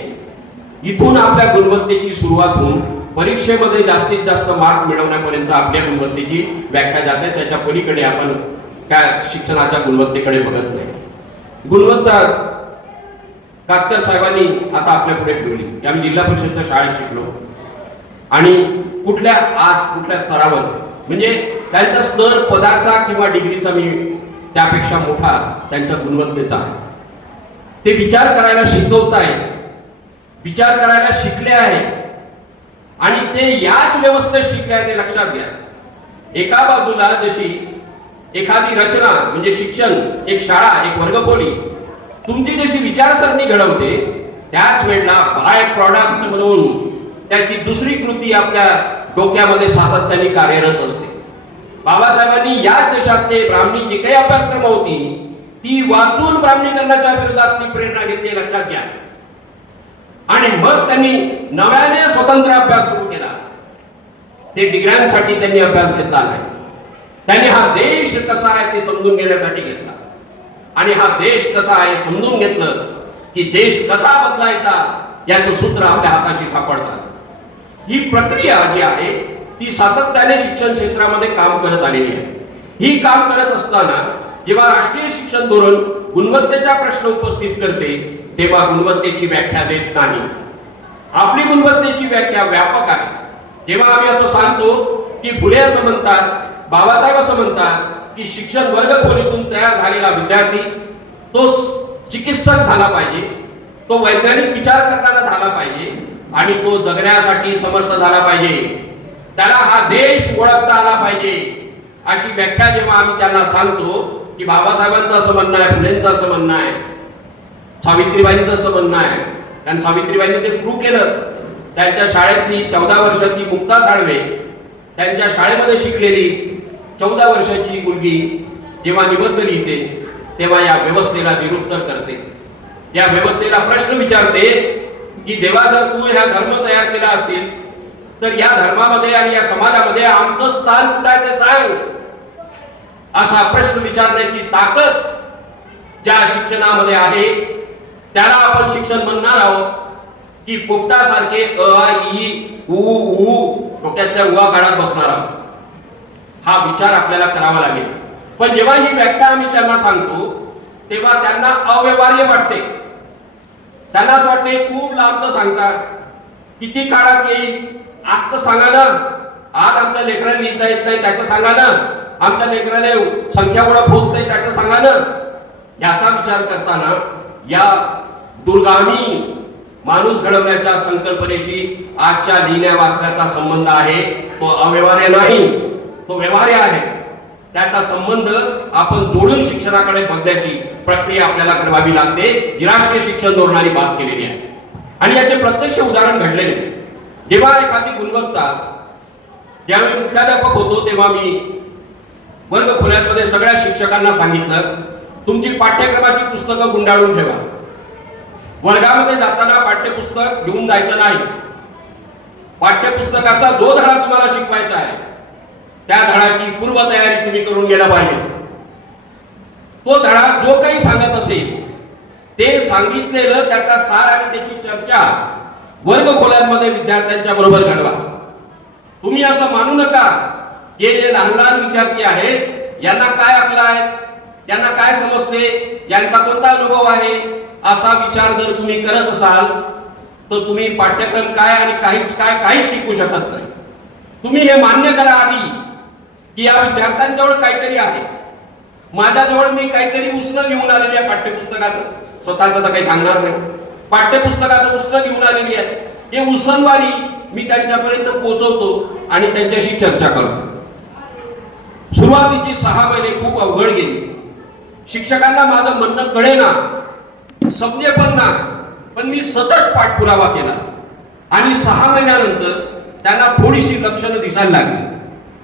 इथून आपल्या गुणवत्तेची सुरुवात होऊन परीक्षेमध्ये जास्तीत जास्त मार्क मिळवण्यापर्यंत आपल्या गुणवत्तेची व्याख्या जाते. त्याच्या पलीकडे आपण काय शिक्षणाच्या गुणवत्तेकडे बघत नाही. गुणवत्ता कात्तर साहेबांनी आता आपल्या पुढे ठेवली. आम्ही जिल्हा परिषदच्या शाळेत शिकलो आणि कुठल्या स्तरावर, म्हणजे त्यांचा स्तर पदाचा किंवा डिग्रीचा मी त्यापेक्षा मोठा त्यांच्या गुणवत्तेचा आहे. ते विचार करायला शिकवताय, विचार करायला शिकले आहे आणि ते याच व्यवस्थेत शिकले आहे, ते लक्षात घ्या. एका बाजूला जशी एखादी रचना म्हणजे शिक्षण, एक शाळा, एक वर्गखोली तुमची जशी विचारसरणी घडवते, त्याच वेळेला बाय प्रॉडक्ट म्हणून त्याची दुसरी कृती आपल्या डोक्यामध्ये सातत्याने कार्यरत असते. बाबासाहेबांनी याच देशातले ब्राह्मणी जे काही अभ्यासक्रम होती ती वाचून ब्राह्मणीकरणाच्या विरोधात प्रेरणा घेतली, लक्षात घ्या. आणि मग त्यांनी नव्याने स्वतंत्र अभ्यास सुरू केला. ते डिग्र्यांसाठी त्यांनी अभ्यास घेतला नाही. त्यांनी हा देश कसा आहे ते समजून घेण्यासाठी घेतला आणि हा देश कसा आहे समजून घेतलं की देश कसा बदलायचा याचं सूत्र आपल्या हाताशी सापडतात. ही प्रक्रिया जी आहे ती सातत्याने शिक्षण क्षेत्रामध्ये काम करत आलेली आहे. ही काम करत असताना जेव्हा राष्ट्रीय शिक्षण धोरण गुणवत्तेचा प्रश्न उपस्थित करते तेव्हा गुणवत्तेची व्याख्या देत नाही. आपली गुणवत्तेची व्याख्या व्यापक आहे. जेव्हा आम्ही असं सांगतो की फुले असं म्हणतात, बाबासाहेब असं म्हणतात की शिक्षण वर्गखोलीतून तयार झालेला विद्यार्थी तो चिकित्सक झाला पाहिजे, तो वैज्ञानिक विचार करणारा झाला पाहिजे आणि तो जगण्यासाठी समर्थ झाला पाहिजे, त्याला हा देश ओळखता आला पाहिजे, अशी व्याख्या जेव्हा आम्ही त्यांना सांगतो की बाबासाहेबांचं असं म्हणणं आहे, फुलेंचं असं म्हणणं आहे, सावित्रीबाईंचं असं म्हणणं आहे, कारण सावित्रीबाईंनी ते प्रूव्ह केलं. त्यांच्या शाळेतली 14 वर्षाची मुक्ता साळवे त्यांच्या शाळेमध्ये शिकलेली 14 वर्षाची मुलगी जेव्हा निबंध लिहिते तेव्हा या व्यवस्थेला निरुत्तर करते. या व्यवस्थेला प्रश्न विचारते की देवा जर तू हा धर्म तयार केला असेल तर या धर्मामध्ये आणि या समाजामध्ये आमचं स्थान कुठे आहे ते सांग. असा प्रश्न विचारण्याची ताकद ज्या शिक्षणामध्ये आहे त्याला आपण शिक्षण म्हणणार आहोत की पोपटासारखे अ आ इ उ डोक्यातल्या उआ काढत बसणार आहोत? हा विचार आपल्याला करावा लागेल. पण जेव्हा ही व्याख्या आम्ही त्यांना सांगतो तेव्हा त्यांना अव्यवहार्य वाटते. त्यांना असं वाटते खूप लांब सांगतात, किती काळात येईल, आज तर सांगा ना. आज आमच्या लेकराला लिहिता येत नाही त्याचं सांगा ना. आमच्या लेकराला संख्या ओळख होत नाही त्याचं सांगा ना. याचा विचार करताना या दुर्गामी माणूस घडवण्याच्या संकल्पनेशी आजच्या लिहिण्या वाचण्याचा संबंध आहे. तो अव्यवहार्य नाही, तो व्यवहार्य आहे. त्याचा संबंध आपण जोडून शिक्षणाकडे बघण्याची प्रक्रिया आपल्याला घडवावी लागते. ही राष्ट्रीय शिक्षण धोरणाने बात केलेली आहे आणि याचे प्रत्यक्ष उदाहरण घडलेले. जेव्हा एखादी गुणवत्ता, ज्यावेळी मुख्याध्यापक होतो तेव्हा मी वर्ग खोल्यांमध्ये सगळ्या शिक्षकांना सांगितलं, तुमची पाठ्यक्रमाची पुस्तकं गुंडाळून ठेवा. वर्गामध्ये जाताना पाठ्यपुस्तक घेऊन जायचं नाही. पाठ्यपुस्तकाचा जो धडा तुम्हाला शिकवायचा आहे त्या धड्याची पूर्वतयारी तुम्ही करून गेला पाहिजे. तो धडा जो काही सांगत असेल ते सांगितलेलं त्याचा सार आणि त्याची चर्चा वर्ग खोल्यांमध्ये विद्यार्थ्यांच्या बरोबर घडवा. तुम्ही असं मानू नका हे जे लहान लहान विद्यार्थी आहेत यांना काय अकला आहेत, यांना काय समजते, यांचा कोणता अनुभव आहे, असा विचार जर तुम्ही करत असाल तर तुम्ही पाठ्यक्रम काय आणि काहीच शिकू शकत नाही. तुम्ही हे मान्य करा आधी की या विद्यार्थ्यांजवळ काहीतरी आहे. माझ्याजवळ मी काहीतरी उसनं घेऊन आलेली आहे पाठ्यपुस्तकाचं, स्वतःचं तर काही सांगणार नाही. पाठ्यपुस्तकाचं उसनं घेऊन आलेली आहे. हे उसनवारी मी त्यांच्यापर्यंत पोहोचवतो आणि त्यांच्याशी चर्चा करतो. सुरुवातीची 6 महिने खूप अवघड गेली. शिक्षकांना माझं म्हणणं कळेना, समजे पण ना, पण मी सतत पाठपुरावा केला आणि 6 महिन्यानंतर त्यांना थोडीशी लक्षणं दिसायला लागली.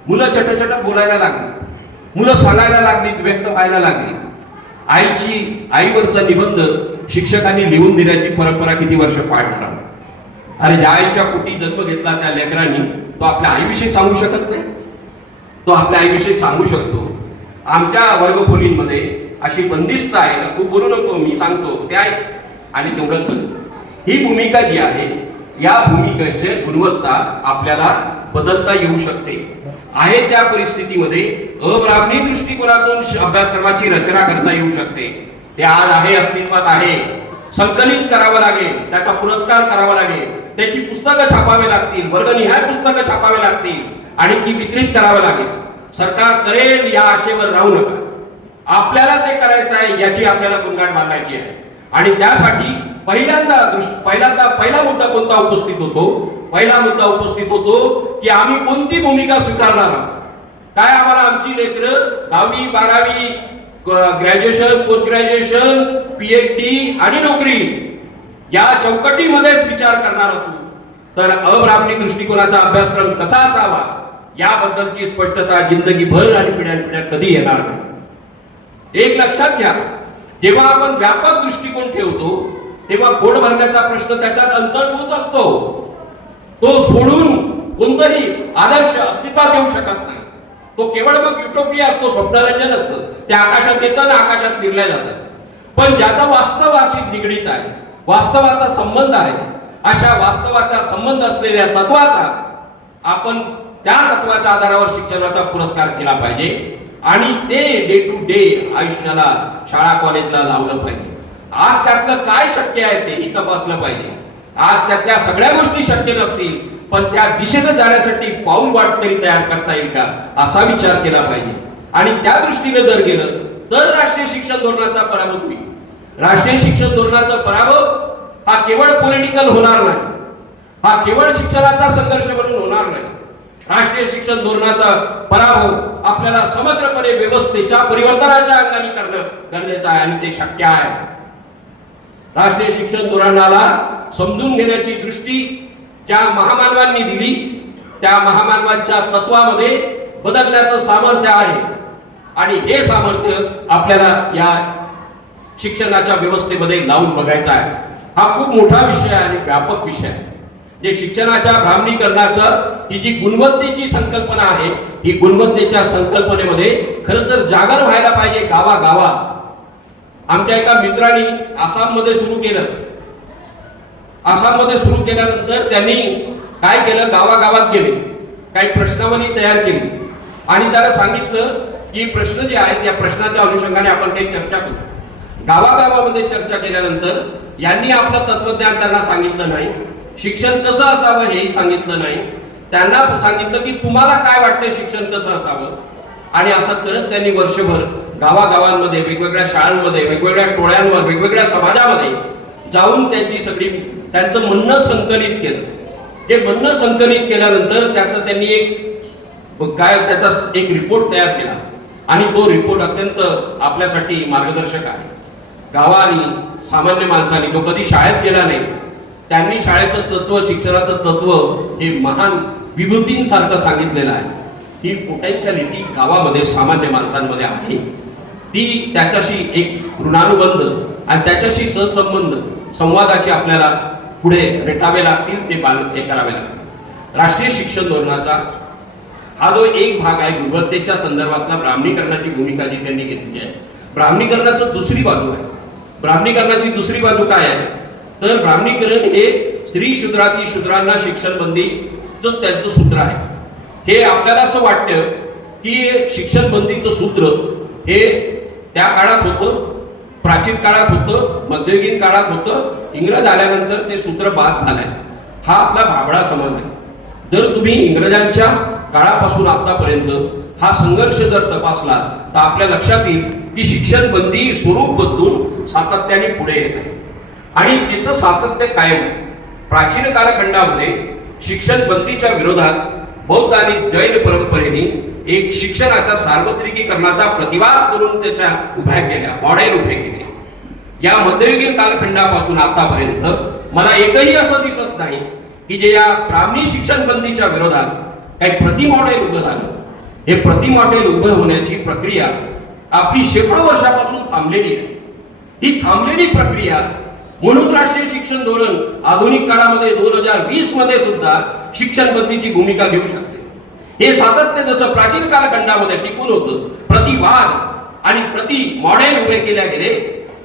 मुलं चटचट बोलायला लागली, मुलं सांगायला लागली, व्यक्त व्हायला लागली. आईवरचा निबंध शिक्षकांनी लिहून देण्याची परंपरा किती वर्ष पाळणार? अरे ज्या आईच्या पोटी जन्म घेतला त्या लेकरांनी तो आपल्या आईविषयी सांगू शकत नाही? तो आपल्या आईविषयी सांगू शकतो. आमच्या वर्गखोलींमध्ये अशी बंदिस्त आहे ना, तू बोलू नको, मी सांगतो ते आहे आणि तेवढंच बघ. ही भूमिका जी आहे या भूमिकेची गुणवत्ता आपल्याला बदलता येऊ शकते. आहे त्या परिस्थितीमध्ये अब्राह्मणी दृष्टिकोनातून अभ्यासक्रमाची रचना करता येऊ शकते. ते आज आहे, अस्तित्वात आहे. संकलित करावं लागेल, त्याचा पुरस्कार करावा लागेल, त्याची पुस्तकं छापावे लागतील, वर्गनिहाय पुस्तकं छापावे लागतील आणि ती वितरित करावं लागेल. सरकार करेल या आशेवर राहू नका. आपल्याला ते करायचं आहे याची आपल्याला गुणगान बांधायची आहे आणि त्यासाठी पहिला मुद्दा कोणता उपस्थित होतो? पहिला मुद्दा उपस्थित होतो की आम्ही कोणती भूमिका स्वीकारणार आहोत. काय आम्हाला आमची लेकरं 10वी 12वी ग्रॅज्युएशन, पोस्ट ग्रॅज्युएशन, PhD आणि नोकरी या चौकटीमध्येच विचार करणार असू तर अब्राह्मणी दृष्टिकोनाचा अभ्यासक्रम कसा असावा याबद्दलची स्पष्टता जिंदगीभर आणि पिढ्यानपिढ्या कधी येणार नाही. एक लक्षात घ्या, जेव्हा आपण व्यापक दृष्टिकोन ठेवतो तेव्हा पोट भरण्याचा प्रश्न त्याच्यात अंतर्भूत असतो. तो सोडून कोणतंही आदर्श अस्तित्वात येऊ शकत नाही. तो केवळ मग युटोपिया असतो, स्वप्नरंजन असतं. ते आकाशात येतं आणि आकाशात फिरल्या जातात. पण ज्याचा वास्तवाशी निगडीत आहे, वास्तवाचा संबंध आहे, अशा वास्तवाचा संबंध असलेल्या तत्वाचा आपण त्या तत्वाच्या आधारावर शिक्षणाचा पुरस्कार केला पाहिजे आणि ते डे टू डे आयुष्याला शाळा कॉलेजला लावलं पाहिजे. आज त्यातलं काय शक्य आहे तेही तपासलं पाहिजे. आज त्यातल्या सगळ्या गोष्टी शक्य नसतील पण त्या दिशेनं जाण्यासाठी पाऊल वाट तरी तयार करता येईल का असा विचार केला पाहिजे आणि त्या दृष्टीने जर गेलं तर राष्ट्रीय शिक्षण धोरणाचा पराभव होईल. राष्ट्रीय शिक्षण धोरणाचा पराभव हा केवळ पॉलिटिकल होणार नाही, हा केवळ शिक्षणाचा संघर्ष म्हणून होणार नाही. राष्ट्रीय शिक्षण धोरणाचा पराभव आपल्याला समग्रपणे व्यवस्थेच्या परिवर्तनाच्या अंगाने करणं गरजेचं आहे आणि ते शक्य आहे. राष्ट्रीय शिक्षण धोरणाला समजून घेण्याची दृष्टी ज्या महामानवांनी दिली त्या महामानवांच्या तत्वामध्ये बदलण्याचं सामर्थ्य आहे आणि हे सामर्थ्य आपल्याला या शिक्षणाच्या व्यवस्थेमध्ये लावून बघायचा आहे. हा खूप मोठा विषय आहे आणि व्यापक विषय आहे. जे शिक्षणाच्या ब्राह्मणीकरणाचं ही जी गुणवत्तेची संकल्पना आहे ही गुणवत्तेच्या संकल्पनेमध्ये खरं तर जागर व्हायला पाहिजे गावागावात. आमच्या एका मित्राने आसाममध्ये सुरू केलं. आसाममध्ये सुरू केल्यानंतर त्यांनी काय केलं, गावागावात गेले, काही प्रश्नावली तयार केली आणि त्याला सांगितलं की प्रश्न जे आहेत या प्रश्नाच्या अनुषंगाने आपण काही चर्चा करू. गावागावामध्ये चर्चा केल्यानंतर यांनी आपलं तत्वज्ञान त्यांना सांगितलं नाही, शिक्षण कसं असावं हेही सांगितलं नाही. त्यांना सांगितलं की तुम्हाला काय वाटतंय शिक्षण कसं असावं, आणि असं करत त्यांनी वर्षभर गावागावांमध्ये, वेगवेगळ्या शाळांमध्ये, वेगवेगळ्या टोळ्यांवर, वेगवेगळ्या समाजामध्ये जाऊन त्यांचं म्हणणं संकलित केलं. हे म्हणणं संकलित केल्यानंतर त्यांनी त्याचा एक रिपोर्ट तयार केला आणि तो रिपोर्ट अत्यंत आपल्यासाठी मार्गदर्शक आहे. गावानी सामान्य माणसाने जो कधी शाळेत गेला नाही त्यांनी शाळेचं तत्व, शिक्षणाचं तत्व हे महान विभूतींसारखं सांगितलेलं आहे. ही पोटेन्शियालिटी गावामध्ये सामान्य माणसांमध्ये आहे. ती त्याच्याशी एक ऋणानुबंध आणि त्याच्याशी सहसंबंध संवादाचे आपल्याला पुढे रेटावे लागतील, ते करावे लागतील. राष्ट्रीय शिक्षण धोरणाचा हा जो एक भाग आहे, गुणवत्तेच्या संदर्भातला ब्राह्मणीकरणाची भूमिका जी त्यांनी घेतली आहे. ब्राह्मणीकरणाचं दुसरी बाजू आहे. ब्राह्मणीकरणाची दुसरी बाजू काय आहे तर ब्राह्मणीकरण हे स्त्री शूद्राती शूद्रांना शिक्षण बंदीचं त्यांचं सूत्र आहे. हे आपल्याला असं वाटतं की शिक्षण बंदीचं सूत्र हे त्या काळात होतं, प्राचीन काळात होतं, मध्ययुगीन काळात होतं, इंग्रज आल्यानंतर ते सूत्र बाद झालंय. हा आपला भाबडा समज आहे. जर तुम्ही इंग्रजांच्या काळापासून आतापर्यंत हा संघर्ष जर तपासला तर आपल्या लक्षात येईल की शिक्षण बंदी स्वरूप बदलून सातत्याने पुढे येत आहे आणि तिचं सातत्य कायम आहे. प्राचीन कालखंडामध्ये शिक्षण बंदीच्या विरोधात बौद्ध आणि जैन परंपरेने एक शिक्षणाच्या सार्वत्रिकीकरणाचा प्रतिवाद करून त्याच्या उभ्या केल्या, मॉडेल उभे केले. या मध्ययुगीन कालखंडापासून आतापर्यंत मला एकही असं दिसत नाही की जे या ब्राह्मणी शिक्षण बंदीच्या विरोधात काही प्रति मॉडेल उभं झालं. हे प्रति मॉडेल उभं होण्याची प्रक्रिया आपली शेकडो वर्षापासून थांबलेली आहे. ही थांबलेली प्रक्रिया म्हणून राष्ट्रीय शिक्षण धोरण आधुनिक काळामध्ये 2020 मध्ये सुद्धा शिक्षण बंदीची भूमिका घेऊ शकते. हे सातत्य जसं प्राचीन कालखंडामध्ये टिकून होतं, प्रतिवाद आणि प्रति मॉडेल उभे केल्या गेले,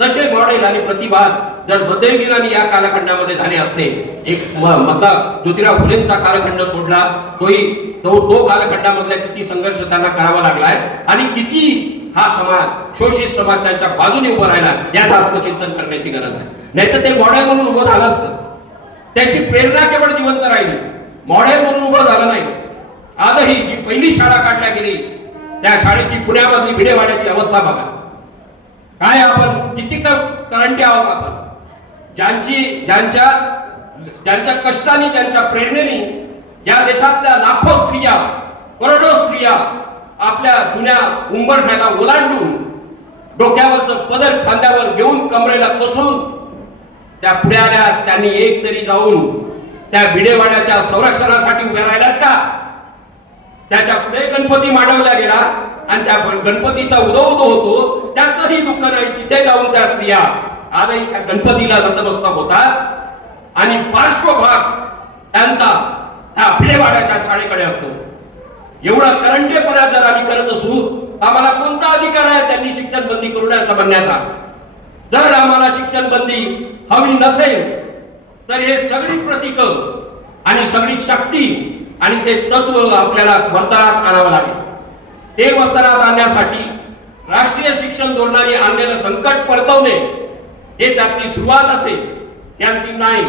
तसे मॉडेल आणि प्रतिवाद जर मध्ययुगीन या कालखंडामध्ये झाले असते, एक मधला ज्योतिराव फुलेंचा कालखंड सोडला तो कालखंडामधला किती संघर्ष त्यांना करावा लागलाय आणि किती हा समाज, शोषित समाज त्यांच्या बाजूने उभं राहिला याचं आत्मचिंतन करण्याची गरज आहे. नाही तर ते मॉडेल म्हणून उभं झालं असतं. त्याची प्रेरणा केवळ जिवंत राहिली, मॉडेल म्हणून उभं झालं नाही. आजही जी पहिली शाळा काढल्या गेली त्या शाळेची पुण्यामधली भिडेवाड्याची अवस्था बघा. काय आपण किती करंटी आहोत आपण, ज्यांच्या कष्टाने, त्यांच्या प्रेरणेने या देशातल्या लाखो स्त्रिया, करोडो स्त्रिया आपल्या जुन्या उंबरठ्याला ओलांडून डोक्यावरचं पदर खांद्यावर घेऊन कमरेला कसून त्या पुढे आल्या. त्यांनी एक तरी जाऊन त्या भिडेवाड्याच्या संरक्षणासाठी उभ्या राहिल्यात का? त्याच्या पुढे गणपती मांडवला गेला आणि त्या गणपतीचा उदो होतो, त्याचंही दुःख नाही. तिथे जाऊन त्या स्त्रिया आजही त्या गणपतीला नतमस्तक होतात आणि पार्श्वभाग त्यांचा त्या भिडेवाड्याच्या शाळेकडे असतो. एवढा करंटेपणा जर आम्ही करत असू, आम्हाला कोणता अधिकार आहे त्यांनी शिक्षण बंदी करू नये म्हणण्याचा? जर आम्हाला शिक्षण बंदी हवी नसेल तर हे सगळी प्रतीक आणि सगळी शक्ती आणि ते तत्व आपल्याला वर्तनात आणावं लागेल. ते वर्तनात आणण्यासाठी राष्ट्रीय शिक्षण धोरणाने आणलेलं संकट परतवणे हे त्यातली सुरुवात असेल, हे अंतिम नाही.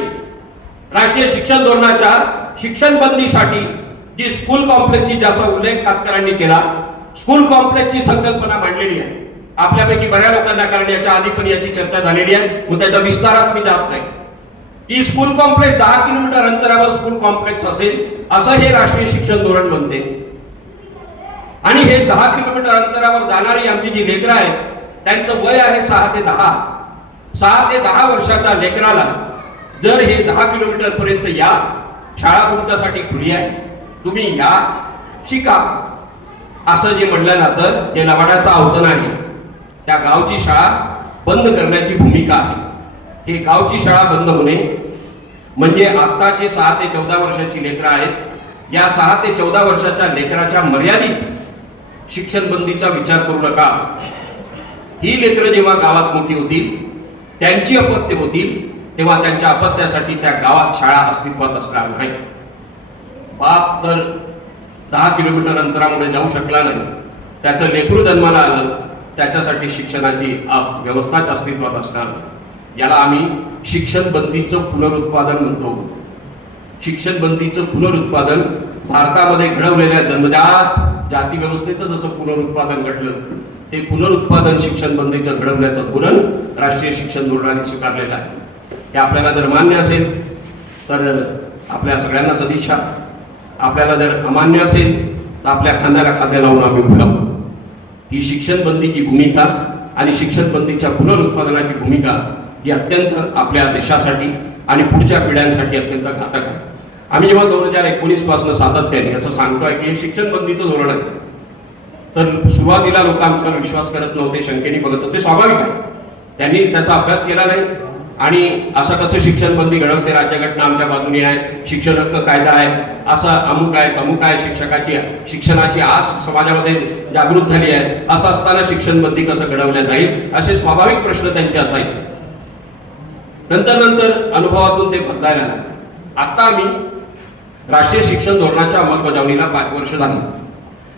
राष्ट्रीय शिक्षण धोरणाच्या शिक्षण बंदीसाठी जी स्कूल कॉम्प्लेक्सची ज्याचा उल्लेख कातकरांनी केला, स्कूल कॉम्प्लेक्सची संकल्पना मांडलेली आहे आपल्यापैकी बऱ्या लोकांना, कारण याच्या आधी पण याची चर्चा झालेली आहे, मग त्याच्या विस्तारात मी जात नाही. ही स्कूल कॉम्प्लेक्स 10 किलोमीटर अंतरावर स्कूल कॉम्प्लेक्स असेल असं हे राष्ट्रीय शिक्षण धोरण म्हणते. आणि हे 10 किलोमीटर अंतरावर जाणारी आमची जी लेकरं आहेत त्यांचं वय आहे 6 ते 10. 6 ते 10 वर्षाच्या लेकराला जर हे 10 किलोमीटर पर्यंत या, शाळा तुमच्यासाठी खुली आहे, तुम्ही या, शिका, असं जे म्हणलं जातं हे लवाडाचं आवतं नाही. त्या गावची शाळा बंद करण्याची भूमिका आहे. हे गावची शाळा बंद होणे म्हणजे आता जे 6 ते 14 वर्षाची लेकरं आहेत, या 6 ते 14 वर्षाच्या लेकराच्या मर्यादित शिक्षण बंदीचा विचार करू नका. ही लेकरं जेव्हा गावात मोठी होतील, त्यांची अपत्य होतील, तेव्हा त्यांच्या अपत्यासाठी त्या गावात शाळा अस्तित्वात असणार नाही. बाप तर 10 किलोमीटर अंतरामुळे जाऊ शकला नाही, त्याचं लेकरू जन्माला आलं, त्याच्यासाठी शिक्षणाची व्यवस्थाच अस्तित्वात असणार नाही. याला आम्ही शिक्षण बंदीचं पुनरुत्पादन म्हणतो. शिक्षण बंदीचं पुनरुत्पादन भारतामध्ये घडवलेल्या जन्मजात जाती व्यवस्थेचं जसं पुनरुत्पादन घडलं, ते पुनरुत्पादन शिक्षण बंदीचं घडवण्याचं धोरण राष्ट्रीय शिक्षण धोरणाने स्वीकारलेलं आहे. हे आपल्याला जर मान्य असेल तर आपल्या सगळ्यांना सदिच्छा. आपल्याला जर अमान्य असेल तर आपल्या खांद्याला खांद्या लावून आम्ही उभे आहोत. ही शिक्षण बंदीची भूमिका आणि शिक्षण बंदीच्या पुनरुत्पादनाची भूमिका ही अत्यंत आपल्या देशासाठी आणि पुढच्या पिढ्यांसाठी अत्यंत घातक आहे. आम्ही जेव्हा 2019 पासून सातत्याने असं सांगतोय की हे शिक्षण बंदीचं धोरण आहे, तर सुरुवातीला लोक आमच्यावर विश्वास करत नव्हते, शंकेने बघत होते. स्वाभाविक आहे, त्यांनी त्याचा अभ्यास केला नाही. आणि असं कसं शिक्षण बंदी घडवते, राज्यघटना आमच्या बाजूने आहे, शिक्षण हक्क कायदा आहे, असं अमुक आहे तमुक आहे, शिक्षणाची आस समाजामध्ये जागृत झाली आहे, असं असताना शिक्षण बंदी कसं घडवल्या जाईल, असे स्वाभाविक प्रश्न त्यांचे असायचे. नंतर अनुभवातून ते बदलायला लागले. आता आम्ही राष्ट्रीय शिक्षण धोरणाच्या अंमलबजावणीला 5 वर्ष झाली.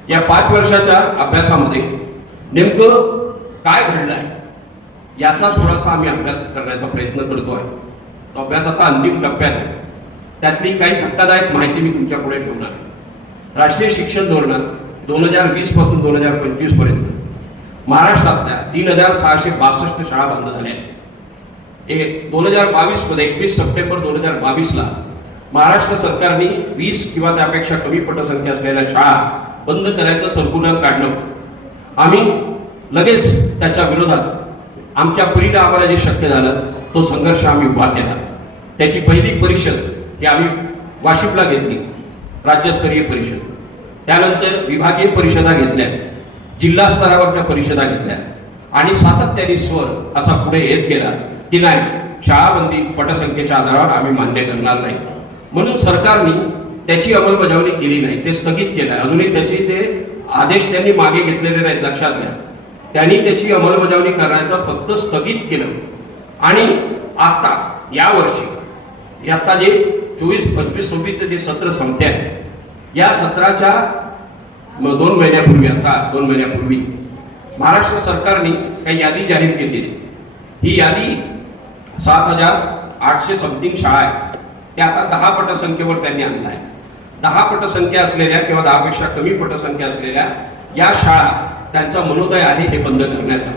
या 5 वर्षाच्या अभ्यासामध्ये नेमकं काय घडलं आहे याचा थोडासा आम्ही अभ्यास करण्याचा प्रयत्न करतो आहे. तो अभ्यास आता अंतिम टप्प्यात आहे. त्यातली काही धक्कादायक माहिती मी तुमच्या पुढे ठेवणार आहे. राष्ट्रीय शिक्षण धोरणात 2020 पासून 2025 पर्यंत महाराष्ट्रातल्या 3662 शाळा बंद झाल्या आहेत. 2022 मध्ये 21 सप्टेंबर 2022 ला महाराष्ट्र सरकारने 20 किंवा त्यापेक्षा कमी पटसंख्या असलेल्या शाळा बंद करायचं सर्क्युलर काढलं. आम्ही लगेच त्याच्या विरोधात आमच्या परीने आम्हाला जे शक्य झालं तो संघर्ष आम्ही उभा केला. त्याची पहिली परिषद ही आम्ही वाशिमला घेतली, राज्यस्तरीय परिषद. त्यानंतर विभागीय परिषदा घेतल्या, जिल्हा स्तरावरच्या परिषदा घेतल्या आणि सातत्याने स्वर असा पुढे येत गेला की नाही, शाळाबंदी पटसंख्येच्या आधारावर आम्ही मान्य करणार नाही. म्हणून सरकारने त्याची अंमलबजावणी केली नाही, ते स्थगित केलं. अजूनही त्याचे ते आदेश त्यांनी मागे घेतलेले नाहीत, लक्षात घ्या. त्यांनी त्याची अंमलबजावणी करण्याचं फक्त स्थगित केलं. आणि आता या वर्षी आता जे 24-25-26 जे सत्र संपते आहे, या सत्राच्या 2 महिन्यापूर्वी महाराष्ट्र सरकारने काही यादी जाहीर केली. ही यादी 7800 समथिंग शाळा आहे, त्या आता 10 पटसंख्येवर त्यांनी आणला आहे. 10 पटसंख्या असलेल्या किंवा 10 पेक्षा कमी पटसंख्या असलेल्या या शाळा त्यांचा मनोदय आहे हे बंद करण्याचा.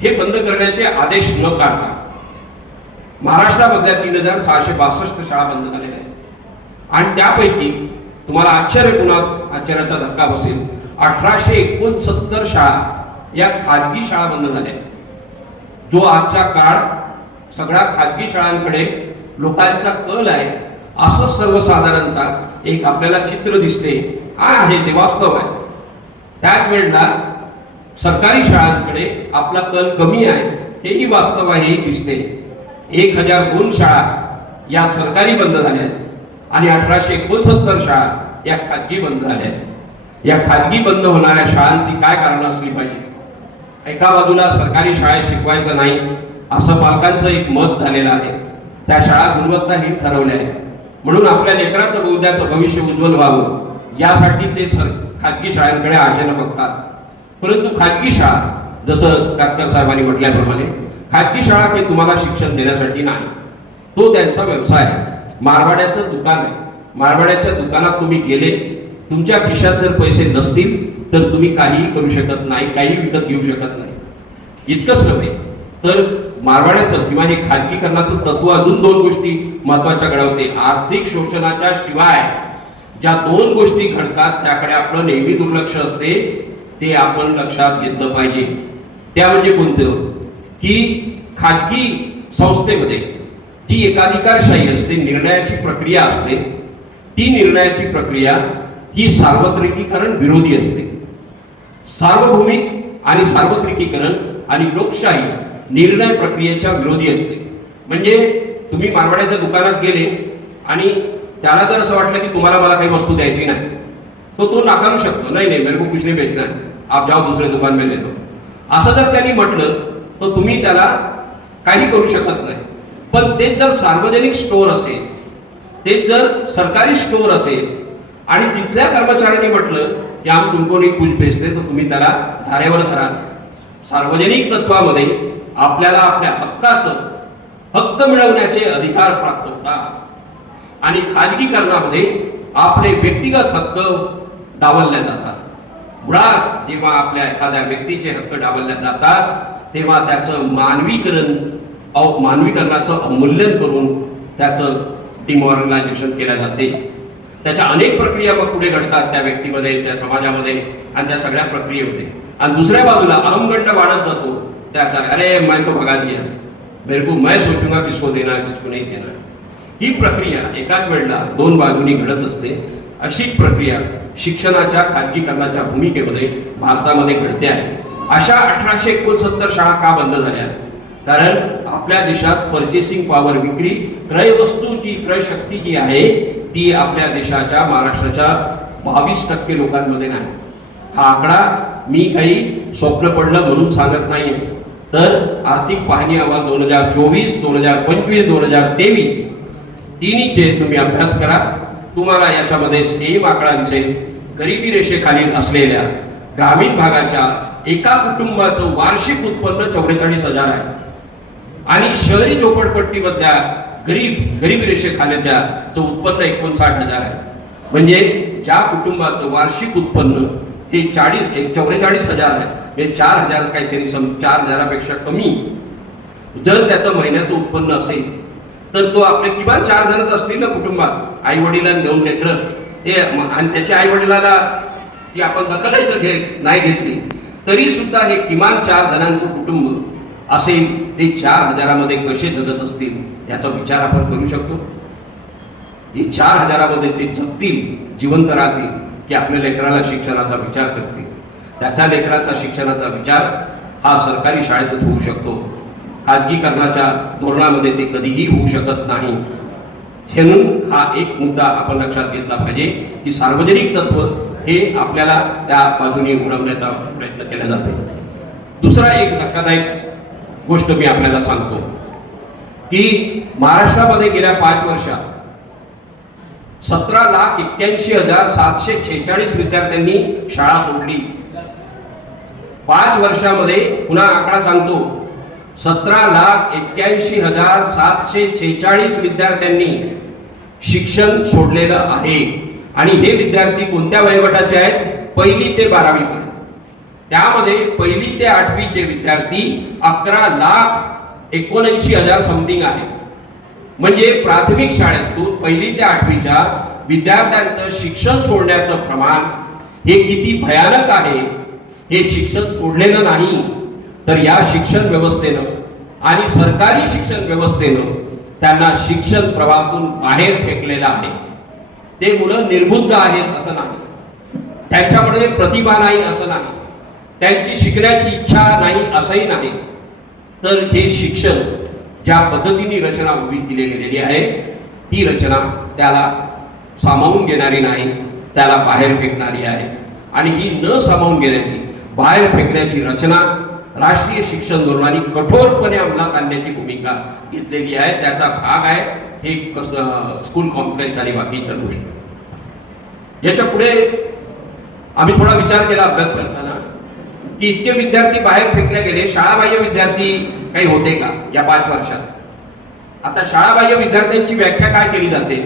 हे बंद करण्याचे आदेश न काढता महाराष्ट्रामधल्या 3662 शाळा बंद झालेल्या आहेत. आणि त्यापैकी तुम्हाला आश्चर्याचा धक्का बसेल, 1869 शाळा या खाजगी शाळा बंद झाल्या. जो आजचा काळ सगळ्या खाजगी शाळांकडे लोकांचा कल आहे असं सर्वसाधारणतः एक आपल्याला चित्र दिसते आहे, ते वास्तव आहे. त्याच वेळेला सरकारी शाळांकडे आपला कल कमी आहे हेही वास्तव आहे, हेही दिसते. 1002 शाळा या सरकारी बंद झाल्या आहेत आणि 1869 शाळा या खाजगी बंद झाल्या आहेत. या खाजगी बंद होणाऱ्या शाळांची काय कारणं असली पाहिजे? एका बाजूला सरकारी शाळेत शिकवायचं नाही असं पालकांचं एक मत झालेलं आहे. त्या शाळा गुणवत्ताहीन ठरवल्या आहेत. म्हणून आपल्या लेकराचं उद्याचं भविष्य उज्ज्वल व्हावं यासाठी ते खाजगी शाळांकडे आशेनं बघतात. परंतु खाजगी शाळा, जसं डॉक्टर साहेबांनी म्हटल्याप्रमाणे, खाजगी शाळा काही तुम्हाला शिक्षण देण्यासाठी नाही, तो त्यांचा व्यवसाय आहे. मारवाड्याचं दुकान आहे. मारवाड्याच्या दुकानात तुम्ही गेले, तुमच्या खिशात जर पैसे नसतील तर तुम्ही काहीही करू शकत नाही, काही विकत घेऊ शकत नाही. इतकंच नव्हे तर मारवाड्याचं किंवा हे खाजगीकरणाचं तत्व अजून 2 गोष्टी महत्वाच्या घडवते. आर्थिक शोषणाच्या शिवाय ज्या 2 गोष्टी घडतात त्याकडे आपलं नेहमी दुर्लक्ष असते, ते आपण लक्षात घेतलं पाहिजे. त्या म्हणजे कोणतं? की खाजगी संस्थेमध्ये जी एकाधिकारशाही असते, निर्णयाची प्रक्रिया असते, ती निर्णयाची प्रक्रिया ही सार्वत्रिकीकरण विरोधी असते. सार्वभौमिक आणि सार्वत्रिकीकरण आणि लोकशाही निर्णय प्रक्रियेच्या विरोधी असते. म्हणजे तुम्ही मारवाड्याच्या दुकानात गेले आणि त्याला जर असं वाटलं की तुम्हाला मला काही वस्तू द्यायची नाही, तो नाकारू शकतो. नाही मेरे को कुछ नहीं बेचना है, आप जाओ दूसरे दुकान में ले लो. असं जर त्यांनी म्हटलं तर तुम्ही त्याला काही करू शकत नाही. पण ते जर सार्वजनिक स्टोअर असेल, ते जर सरकारी स्टोअर असेल आणि तिथल्या कर्मचाऱ्यांनी म्हटलं की आम्ही तुमको नाही कुछ भेजते, तर तुम्ही त्याला धारेवर धरा. सार्वजनिक तत्वामध्ये आपल्याला आपल्या हक्क मिळवण्याचे अधिकार प्राप्त होतात आणि खाजगीकरणामध्ये आपले व्यक्तिगत हक्क डावलले जातात. मुळात जेव्हा आपल्या एखाद्या व्यक्तीचे हक्क डावलले जातात तेव्हा त्याचं मानवीकरणाचं अवमूल्यन करून त्याचं डिमॉरलायझेशन केलं जाते. त्याच्या अनेक प्रक्रिया मग पुढे घडतात त्या व्यक्तीमध्ये, त्या समाजामध्ये आणि त्या सगळ्या प्रक्रियेमध्ये. आणि दुसऱ्या बाजूला अहमगंड वाढत जातो त्याचा, अरे मैं तो भगा दिया, मेरे को मैं सोचूंगा किसको देना किसको नहीं देना. ही प्रक्रिया एकाच वेळेला दोन बाजूनी घडत असते. अशी प्रक्रिया शिक्षणाच्या खाजगीकरणाच्या भूमिकेमध्ये भारतामध्ये घडते आहे. अशा 1869 शाळा का बंद झाल्या? कारण आपल्या देशात पर्चेसिंग पॉवर, विक्री क्रय वस्तूची क्रय शक्ती जी आहे ती आपल्या देशाच्या, महाराष्ट्राच्या 22% लोकांमध्ये नाही. हा आकडा मी काही स्वप्न पडलं म्हणून सांगत नाहीये, तर आर्थिक पाहणी अहवाल 2024, 2025, 2023 तिन्हीचे तुम्ही अभ्यास करा. तुम्हाला याच्यामध्ये सेम आकडा दिसेल. गरिबी रेषेखालील असलेल्या ग्रामीण भागाच्या एका कुटुंबाचं वार्षिक उत्पन्न 44,000 आहे आणि शहरी झोपडपट्टीमधल्या गरीब रेषेखालीच्या उत्पन्न 59,000 आहे. म्हणजे ज्या कुटुंबाचं वार्षिक उत्पन्न हे 44,000 आहे, हे 4,000 काहीतरी 4,000पेक्षा कमी जर त्याचं महिन्याचं उत्पन्न असेल तर तो आपले किमान 4 जणच असतील ना कुटुंबात, आई वडिलांना देऊन लेकरं हे, आणि त्याच्या आई वडिलाला ती आपण दखलच नाही घेतली तरी सुद्धा हे किमान 4 जणांचं कुटुंब असेल. ते 4,000मध्ये कसे जगत असतील याचा विचार आपण करू शकतो. हे 4,000मध्ये ते जगतील, जिवंत राहतील की आपल्या लेकराला शिक्षणाचा विचार करतील. त्याच्या लेकराचा शिक्षणाचा विचार हा सरकारी शाळेतच होऊ शकतो. खाजगीकरणाच्या धोरणामध्ये ते कधीही होऊ शकत नाही. म्हणून हा एक मुद्दा आपण लक्षात घेतला पाहिजे की सार्वजनिक तत्व हे आपल्याला त्या बाजूने उडवण्याचा प्रयत्न केला जातो. दुसरा एक धक्कादायक गोष्ट मी आपल्याला सांगतो की महाराष्ट्रामध्ये गेल्या 5 वर्षात 17,81,746 विद्यार्थ्यांनी शाळा सोडली. 5 वर्षामध्ये पुन्हा आकडा सांगतो, 17,81,746 विद्यार्थ्यांनी शिक्षण सोडलेलं आहे. आणि हे विद्यार्थी कोणत्या वयोगटाचे आहेत? 1ली ते 12वी पर्यंत. त्यामध्ये 1ली ते 8वीचे विद्यार्थी 11,79,000 समथिंग आहे. म्हणजे प्राथमिक शाळेतून 1ली ते 8वीच्या विद्यार्थ्यांचं शिक्षण सोडण्याचं प्रमाण हे किती भयानक आहे. हे शिक्षण सोडलेलं नाही तर या शिक्षण व्यवस्थेनं आणि सरकारी शिक्षण व्यवस्थेनं त्यांना शिक्षण प्रवाहातून बाहेर फेकलेलं आहे. ते मुलं निर्बुद्ध आहेत असं नाही, त्यांच्यामध्ये प्रतिभा नाही असं नाही, त्यांची शिकण्याची इच्छा नाही असंही नाही. तर हे शिक्षण ज्या पद्धतीने रचना उभी केली गेलेली आहे ती रचना त्याला सामावून घेणारी नाही, त्याला बाहेर फेकणारी आहे. आणि ही न सामावून घेण्याची, बाहेर फेकण्याची रचना राष्ट्रीय शिक्षण धोरणाने कठोरपणे अंमलात आणण्याची भूमिका घेतलेली आहे. त्याचा भाग आहे हे स्कूल कॉम्प्लेक्स आणि बाकी इतर गोष्टी. याच्या पुढे आम्ही थोडा विचार केला अभ्यास करताना की इतके विद्यार्थी बाहेर फेकले गेले, शाळाबाह्य विद्यार्थी काही होते का या 5 वर्षात? आता शाळाबाह्य विद्यार्थ्यांची व्याख्या काय केली जाते?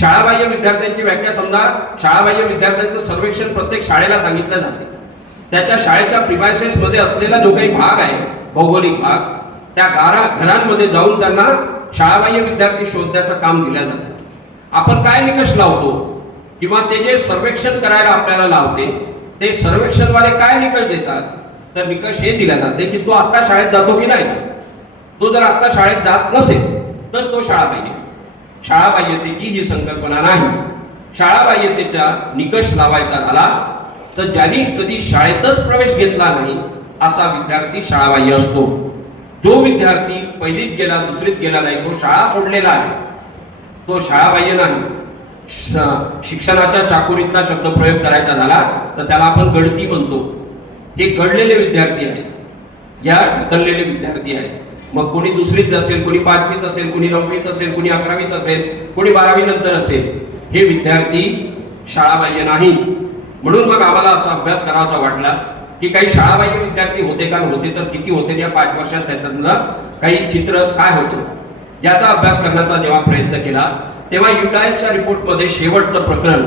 शाळाबाह्य विद्यार्थ्यांची व्याख्या, समजा शाळाबाह्य विद्यार्थ्यांचं सर्वेक्षण प्रत्येक शाळेला सांगितलं जाते. त्याच्या शाळेच्या प्रिमायसेस मध्ये असलेला जो काही भाग आहे, भौगोलिक भाग, त्या घरांमध्ये जाऊन त्यांना शाळाबाह्य विद्यार्थी शोधण्याचं काम दिलं जातं. आपण काय निकष लावतो किंवा ते जे सर्वेक्षण करायला आपल्याला लावते ते सर्वेक्षणवाले काय निकष देतात? तर निकष हे दिला जाते की तो आता शाळेत जातो की नाही. तो जर आता शाळेत जात नसेल तर तो शाळाबाह्य. शाळाबाह्यतेची ही संकल्पना नाही. शाळाबाह्यतेचा निकष लावायचा झाला तर ज्यांनी कधी शाळेतच प्रवेश घेतला नाही असा विद्यार्थी शाळाबाह्य असतो. जो विद्यार्थी 1लीत गेला, 2रीत गेला नाही, तो शाळा सोडलेला आहे, तो शाळाबाह्य नाही. शिक्षणाच्या चाकोरीतला शब्द प्रयोग करायचा झाला तर त्याला आपण गळती म्हणतो. हे घडलेले विद्यार्थी आहेत, या ढकललेले विद्यार्थी आहेत. मग कोणी दुसरीत असेल, कोणी पाचवीत असेल, कोणी नववीत असेल, कोणी 11वीत असेल, कोणी 12वी नंतर असेल, हे विद्यार्थी शाळाबाह्य नाही. म्हणून मग आम्हाला असा अभ्यास करावासा वाटला की काही शाळाबाह्य विद्यार्थी होते का नव्हते, तर किती होते, या 5 वर्षात त्यातलं काही चित्र काय होतं याचा अभ्यास करण्याचा जेव्हा प्रयत्न केला, तेव्हा युडायसच्या रिपोर्टमध्ये शेवटचं प्रकरण,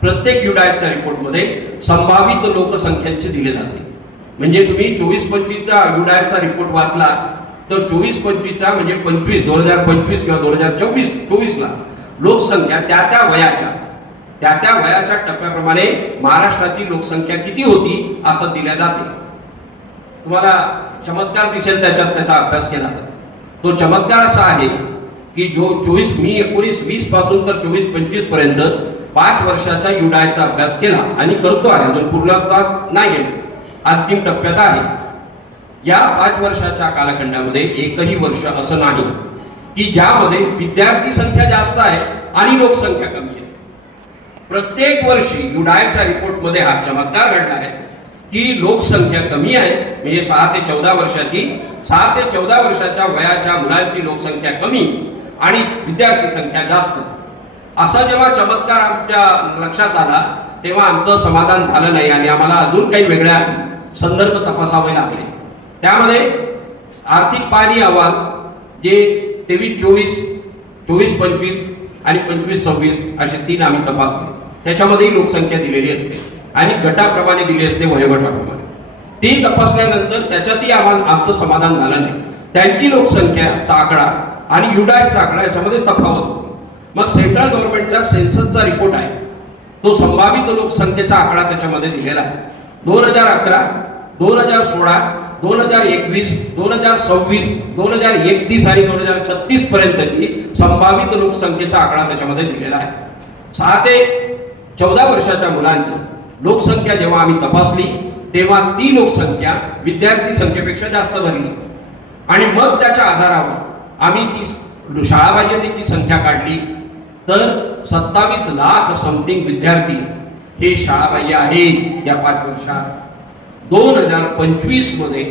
प्रत्येक युडायसच्या रिपोर्टमध्ये संभावित लोकसंख्यांचे दिले जाते. म्हणजे तुम्ही 24-25चा युडायसचा रिपोर्ट वाचला तर 24-25चा म्हणजे 2025 किंवा 2024ला लोकसंख्या त्या वयाच्या टप्प्याप्रमाणे महाराष्ट्राची लोकसंख्या किती होती असं दिल्या जाते. तुम्हाला चमत्कार दिसेल त्याचा अभ्यास केला तर. तो चमत्कार असा आहे की जो 1920 पासून तर 24-25 पर्यंत 5 वर्षाचा युडायचा अभ्यास केला आणि करतो आहे, अजून पूर्णत्वास नाही गेलो, अंतिम टप्प्यात आहे. या 5 वर्षाच्या कालखंडामध्ये एकही वर्ष असं नाही की ज्यामध्ये विद्यार्थी संख्या जास्त आहे आणि लोकसंख्या कमी आहे. प्रत्येक वर्षी युडायच्या रिपोर्टमध्ये हा चमत्कार घडला आहे की लोकसंख्या कमी आहे, म्हणजे 6 ते 14 वर्षाच्या वयाच्या मुलांची लोकसंख्या कमी आणि विद्यार्थी संख्या जास्त. असा जेव्हा चमत्कार आमच्या लक्षात आला तेव्हा आमचं समाधान झालं नाही आणि आम्हाला अजून काही वेगळ्या संदर्भ तपासावे लागले. त्यामध्ये आर्थिक पाहणी अहवाल जे 23-24, 24-25 आणि 25-26 असे 3 आम्ही तपासले. त्याच्यामध्येही लोकसंख्या दिलेली असते आणि गटाप्रमाणे दिली असते, वयोगटाप्रमाणे. ती तपासल्यानंतर त्याच्यातही आमचं समाधान झालं नाही. त्यांची लोकसंख्याचा आकडा आणि युडायचा आकडा याच्यामध्ये तफावत होती. मग सेंट्रल गव्हर्नमेंटचा सेन्ससचा रिपोर्ट आहे, तो संभावित लोकसंख्येचा आकडा त्याच्यामध्ये दिलेला आहे. 2011, 2016, 2021, 2026, 2031 आणि 2036 पर्यंतची संभावित लोकसंख्येचा आकडा त्याच्यामध्ये दिलेला आहे. 6 ते 14 वर्षाच्या मुलांची लोकसंख्या जेव्हा आम्ही तपासली तेव्हा ती लोकसंख्या विद्यार्थी संख्येपेक्षा जास्त भरली आणि मग त्याच्या आधारावर आम्ही ती शाळाबाह्यतेची संख्या काढली तर 27 लाख समथिंग विद्यार्थी हे शाळाबाह्य आहेत या 5 वर्षात. 2025 मध्ये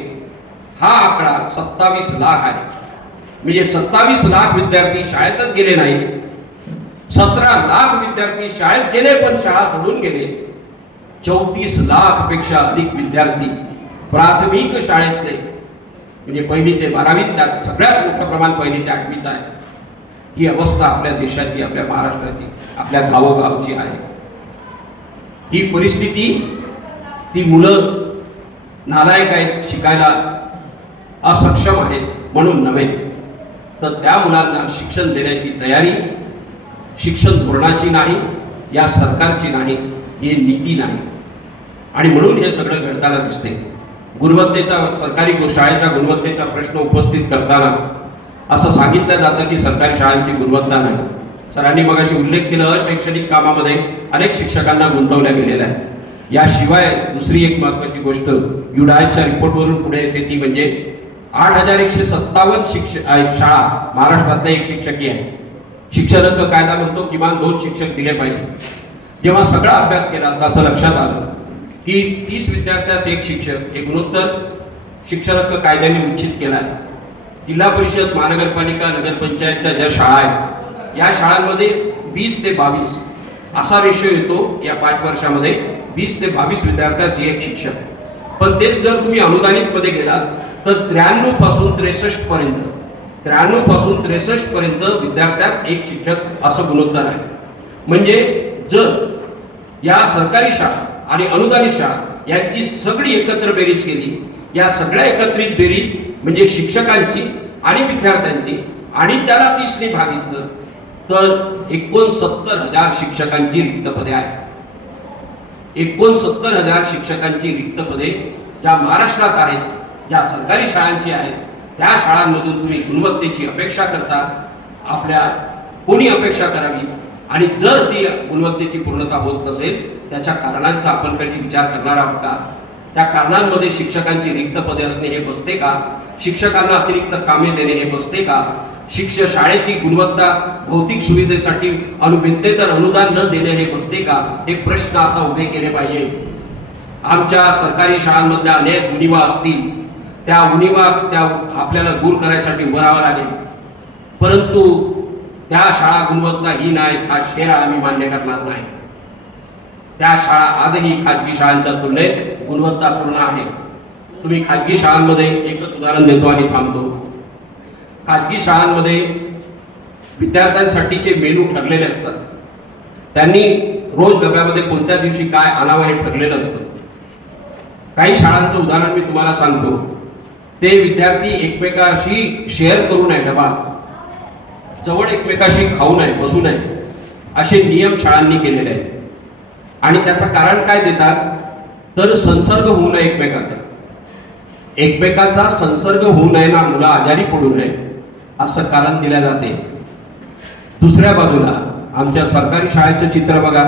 हा आकडा 27 लाख आहे. म्हणजे 27 लाख विद्यार्थी शाळेतच गेले नाही, 17 लाख विद्यार्थी शाळेत गेले पण शाळा सोडून गेले. 34 लाख पेक्षा अधिक विद्यार्थी प्राथमिक शाळेतले, म्हणजे 1ली ते 12वी, त्यात सगळ्यात मोठं प्रमाण 1ली ते 8वीचं आहे. ही अवस्था आपल्या देशाची, आपल्या महाराष्ट्राची, आपल्या गावोगावची आहे. ही परिस्थिती, ती मुलं नालायक आहेत, शिकायला असक्षम आहेत म्हणून नव्हे, तर त्या मुलांना शिक्षण देण्याची तयारी शिक्षण धोरणाची नाही, या सरकारची नाही, ही नीती नाही. आणि म्हणून हे सगळं घडताना दिसते. गुणवत्तेचा, सरकारी शाळेच्या गुणवत्तेचा प्रश्न उपस्थित करताना असं सांगितलं जातं की सरकारी शाळांची गुणवत्ता नाही. सरांनी मगाशी उल्लेख केला, अशैक्षणिक कामामध्ये अनेक शिक्षकांना गुंतवल्या गेलेल्या आहे. याशिवाय दुसरी एक महत्त्वाची गोष्ट युडायच्या रिपोर्टवरून पुढे येते ती म्हणजे 8157 शाळा महाराष्ट्रातल्या एक शिक्षकी आहे. शिक्षण हक्क कायदा म्हणतो किमान 2 शिक्षक दिले पाहिजे. जेव्हा सगळा अभ्यास केला तर असं लक्षात आलं की 30 विद्यार्थ्यास 1 शिक्षक हे गुणोत्तर शिक्षण हक्क कायद्याने निश्चित केला आहे. जिल्हा परिषद, महानगरपालिका, नगरपंचायतच्या ज्या शाळा आहेत या शाळांमध्ये 20 ते 22 असा रेशो येतो. या 5 वर्षामध्ये 20 ते 22 विद्यार्थ्यास 1 शिक्षक. पण तेच जर तुम्ही अनुदानित मध्ये गेलात तर 93 पासून 63 पर्यंत विद्यार्थ्यास 1 शिक्षक असं गुणोत्तर आहे. म्हणजे जर या सरकारी शाळा आणि अनुदानित शाळा यांची सगळी एकत्र बेरीज केली, या सगळ्या एकत्रित बेरीज म्हणजे शिक्षकांची आणि विद्यार्थ्यांची आणि त्याला 30ने भागितलं तर 69,000 शिक्षकांची रिक्त पदे आहेत. 69,000 शिक्षकांची रिक्त पदे ज्या महाराष्ट्रात आहेत, ज्या सरकारी शाळांची आहेत, त्या शाळांमधून तुम्ही गुणवत्तेची अपेक्षा करता. आपल्या कोणी अपेक्षा करावी आणि जर ती गुणवत्तेची पूर्णता होत नसेल त्याच्या कारणांचा आपण कधी विचार करणार आहोत का? त्या कारणांमध्ये शिक्षकांची रिक्त पदे असणे हे बसते का? शिक्षकांना अतिरिक्त कामे देणे हे बसते का? शाळेची गुणवत्ता, भौतिक सुविधेसाठी अनुदान न देणे हे बसते का? हे प्रश्न आता उभे केले पाहिजे. आमच्या सरकारी शाळांमधल्या अनेक उणिवा असतील, त्या उणिवा त्या आपल्याला दूर करायसाठी उभारावं लागेल. परंतु त्या शाळा गुणवत्ताहीन आहेत हा शेरा आम्ही मान्य करणार नाही. त्या शाळा आजही खाजगी शाळांच्या तुलनेत गुणवत्तापूर्ण आहे. तुम्ही खाजगी शाळांमध्ये एकच उदाहरण देतो आणि थांबतो. खाजगी शाळांमध्ये विद्यार्थ्यांसाठीचे मेनू ठरलेले असतात. त्यांनी रोज डब्यामध्ये कोणत्या दिवशी काय आणावं हे ठरलेलं असतं. काही शाळांचं उदाहरण मी तुम्हाला सांगतो. ते विद्यार्थी एकमेकाशी शेअर करू नये, डबा जवळ एकमेकाशी खाऊ नये, बसू नये, असे नियम शाळांनी केलेले आहेत. आणि त्याचं कारण काय देतात तर संसर्ग होऊ नये, एकमेकाचा संसर्ग होऊ नये ना, मुलं आजारी पडू नये असं कारण दिले जाते. दुसऱ्या बाजूला आमच्या सरकारी शाळेचं चित्र बघा.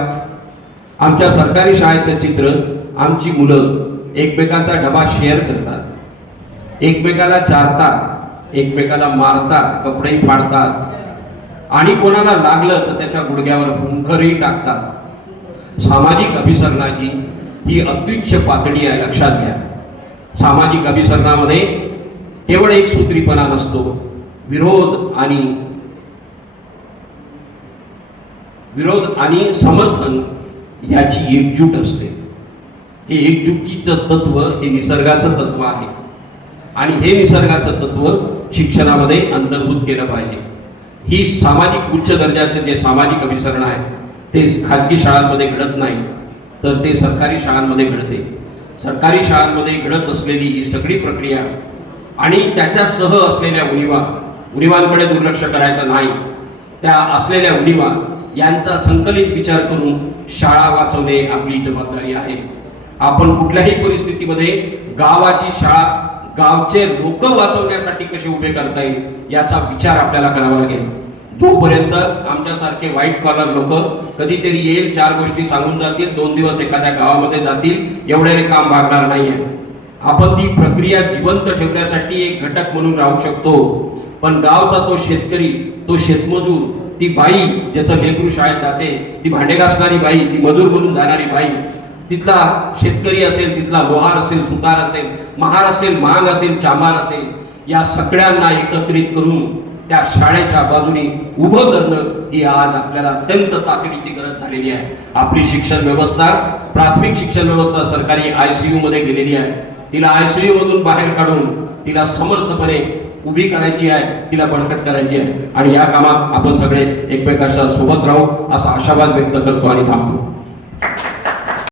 आमच्या सरकारी शाळेचं चित्र, आमची मुलं एकमेकाचा डबा शेअर करतात, एकमेकाला चारतात, एकमेकाला मारतात, कपडेही फाडतात आणि कोणाला लागलं तर त्याच्या गुडघ्यावर भुंकरही टाकतात. सामाजिक अभिसरणाची ही अत्युच्च पातळी आहे, लक्षात घ्या. सामाजिक अभिसरणामध्ये केवळ एक सूत्रीपणा नसतो, विरोध आणि समर्थन याची एकजूट असते. हे एकजुटीचं तत्व हे निसर्गाचं तत्व आहे आणि हे निसर्गाचं तत्व शिक्षणामध्ये अंतर्भूत केलं पाहिजे. ही सामाजिक उच्च दर्जाचे जे सामाजिक अभिसरण आहे ते खाजगी शाळांमध्ये घडत नाही, तर ते सरकारी शाळांमध्ये घडते. सरकारी शाळांमध्ये घडत असलेली ही सगळी प्रक्रिया आणि त्याच्यासह असलेल्या उणिवांकडे दुर्लक्ष करायचं नाही. त्या असलेल्या उणिवा यांचा संकलित विचार करून शाळा वाचवणे आपली जबाबदारी आहे. आपण कुठल्याही परिस्थितीमध्ये गावाची शाळा, गावचे लोक वाचवण्यासाठी कसे उभे करता येईल याचा विचार आपल्याला करावा लागेल. जोपर्यंत आमच्यासारखे व्हाईट कॉलर लोक कधीतरी येईल, चार गोष्टी सांगून जातील, 2 दिवस एखाद्या गावामध्ये जातील, एवढ्याने काम भागणार नाहीये. आपण ती प्रक्रिया जिवंत ठेवण्यासाठी एक घटक म्हणून राहू शकतो. पण गावचा तो शेतकरी, तो शेतमजूर, ती बाई ज्याचं लेकरू शाळेत जाते, ती भांडे घासणारी बाई, ती मजूर म्हणून जाणारी बाई, तिथला शेतकरी असेल, तिथला लोहार असेल, सुतार असेल, महार असेल, मांग असेल, चामार असेल, या सगळ्यांना एकत्रित करून त्या शाळेच्या बाजूने उभं करणं ही आज आपल्याला अत्यंत तातडीची गरज झालेली आहे. आपली शिक्षण व्यवस्था, प्राथमिक शिक्षण व्यवस्था सरकारी ICU मध्ये गेलेली आहे. तिला ICU मधून बाहेर काढून तिला समर्थपणे उभी करायची आहे, तिला बळकट करायची आहे आणि या कामात आपण सगळे एकमेकांच्या सोबत राहू असा आशावाद व्यक्त करतो आणि थांबतो.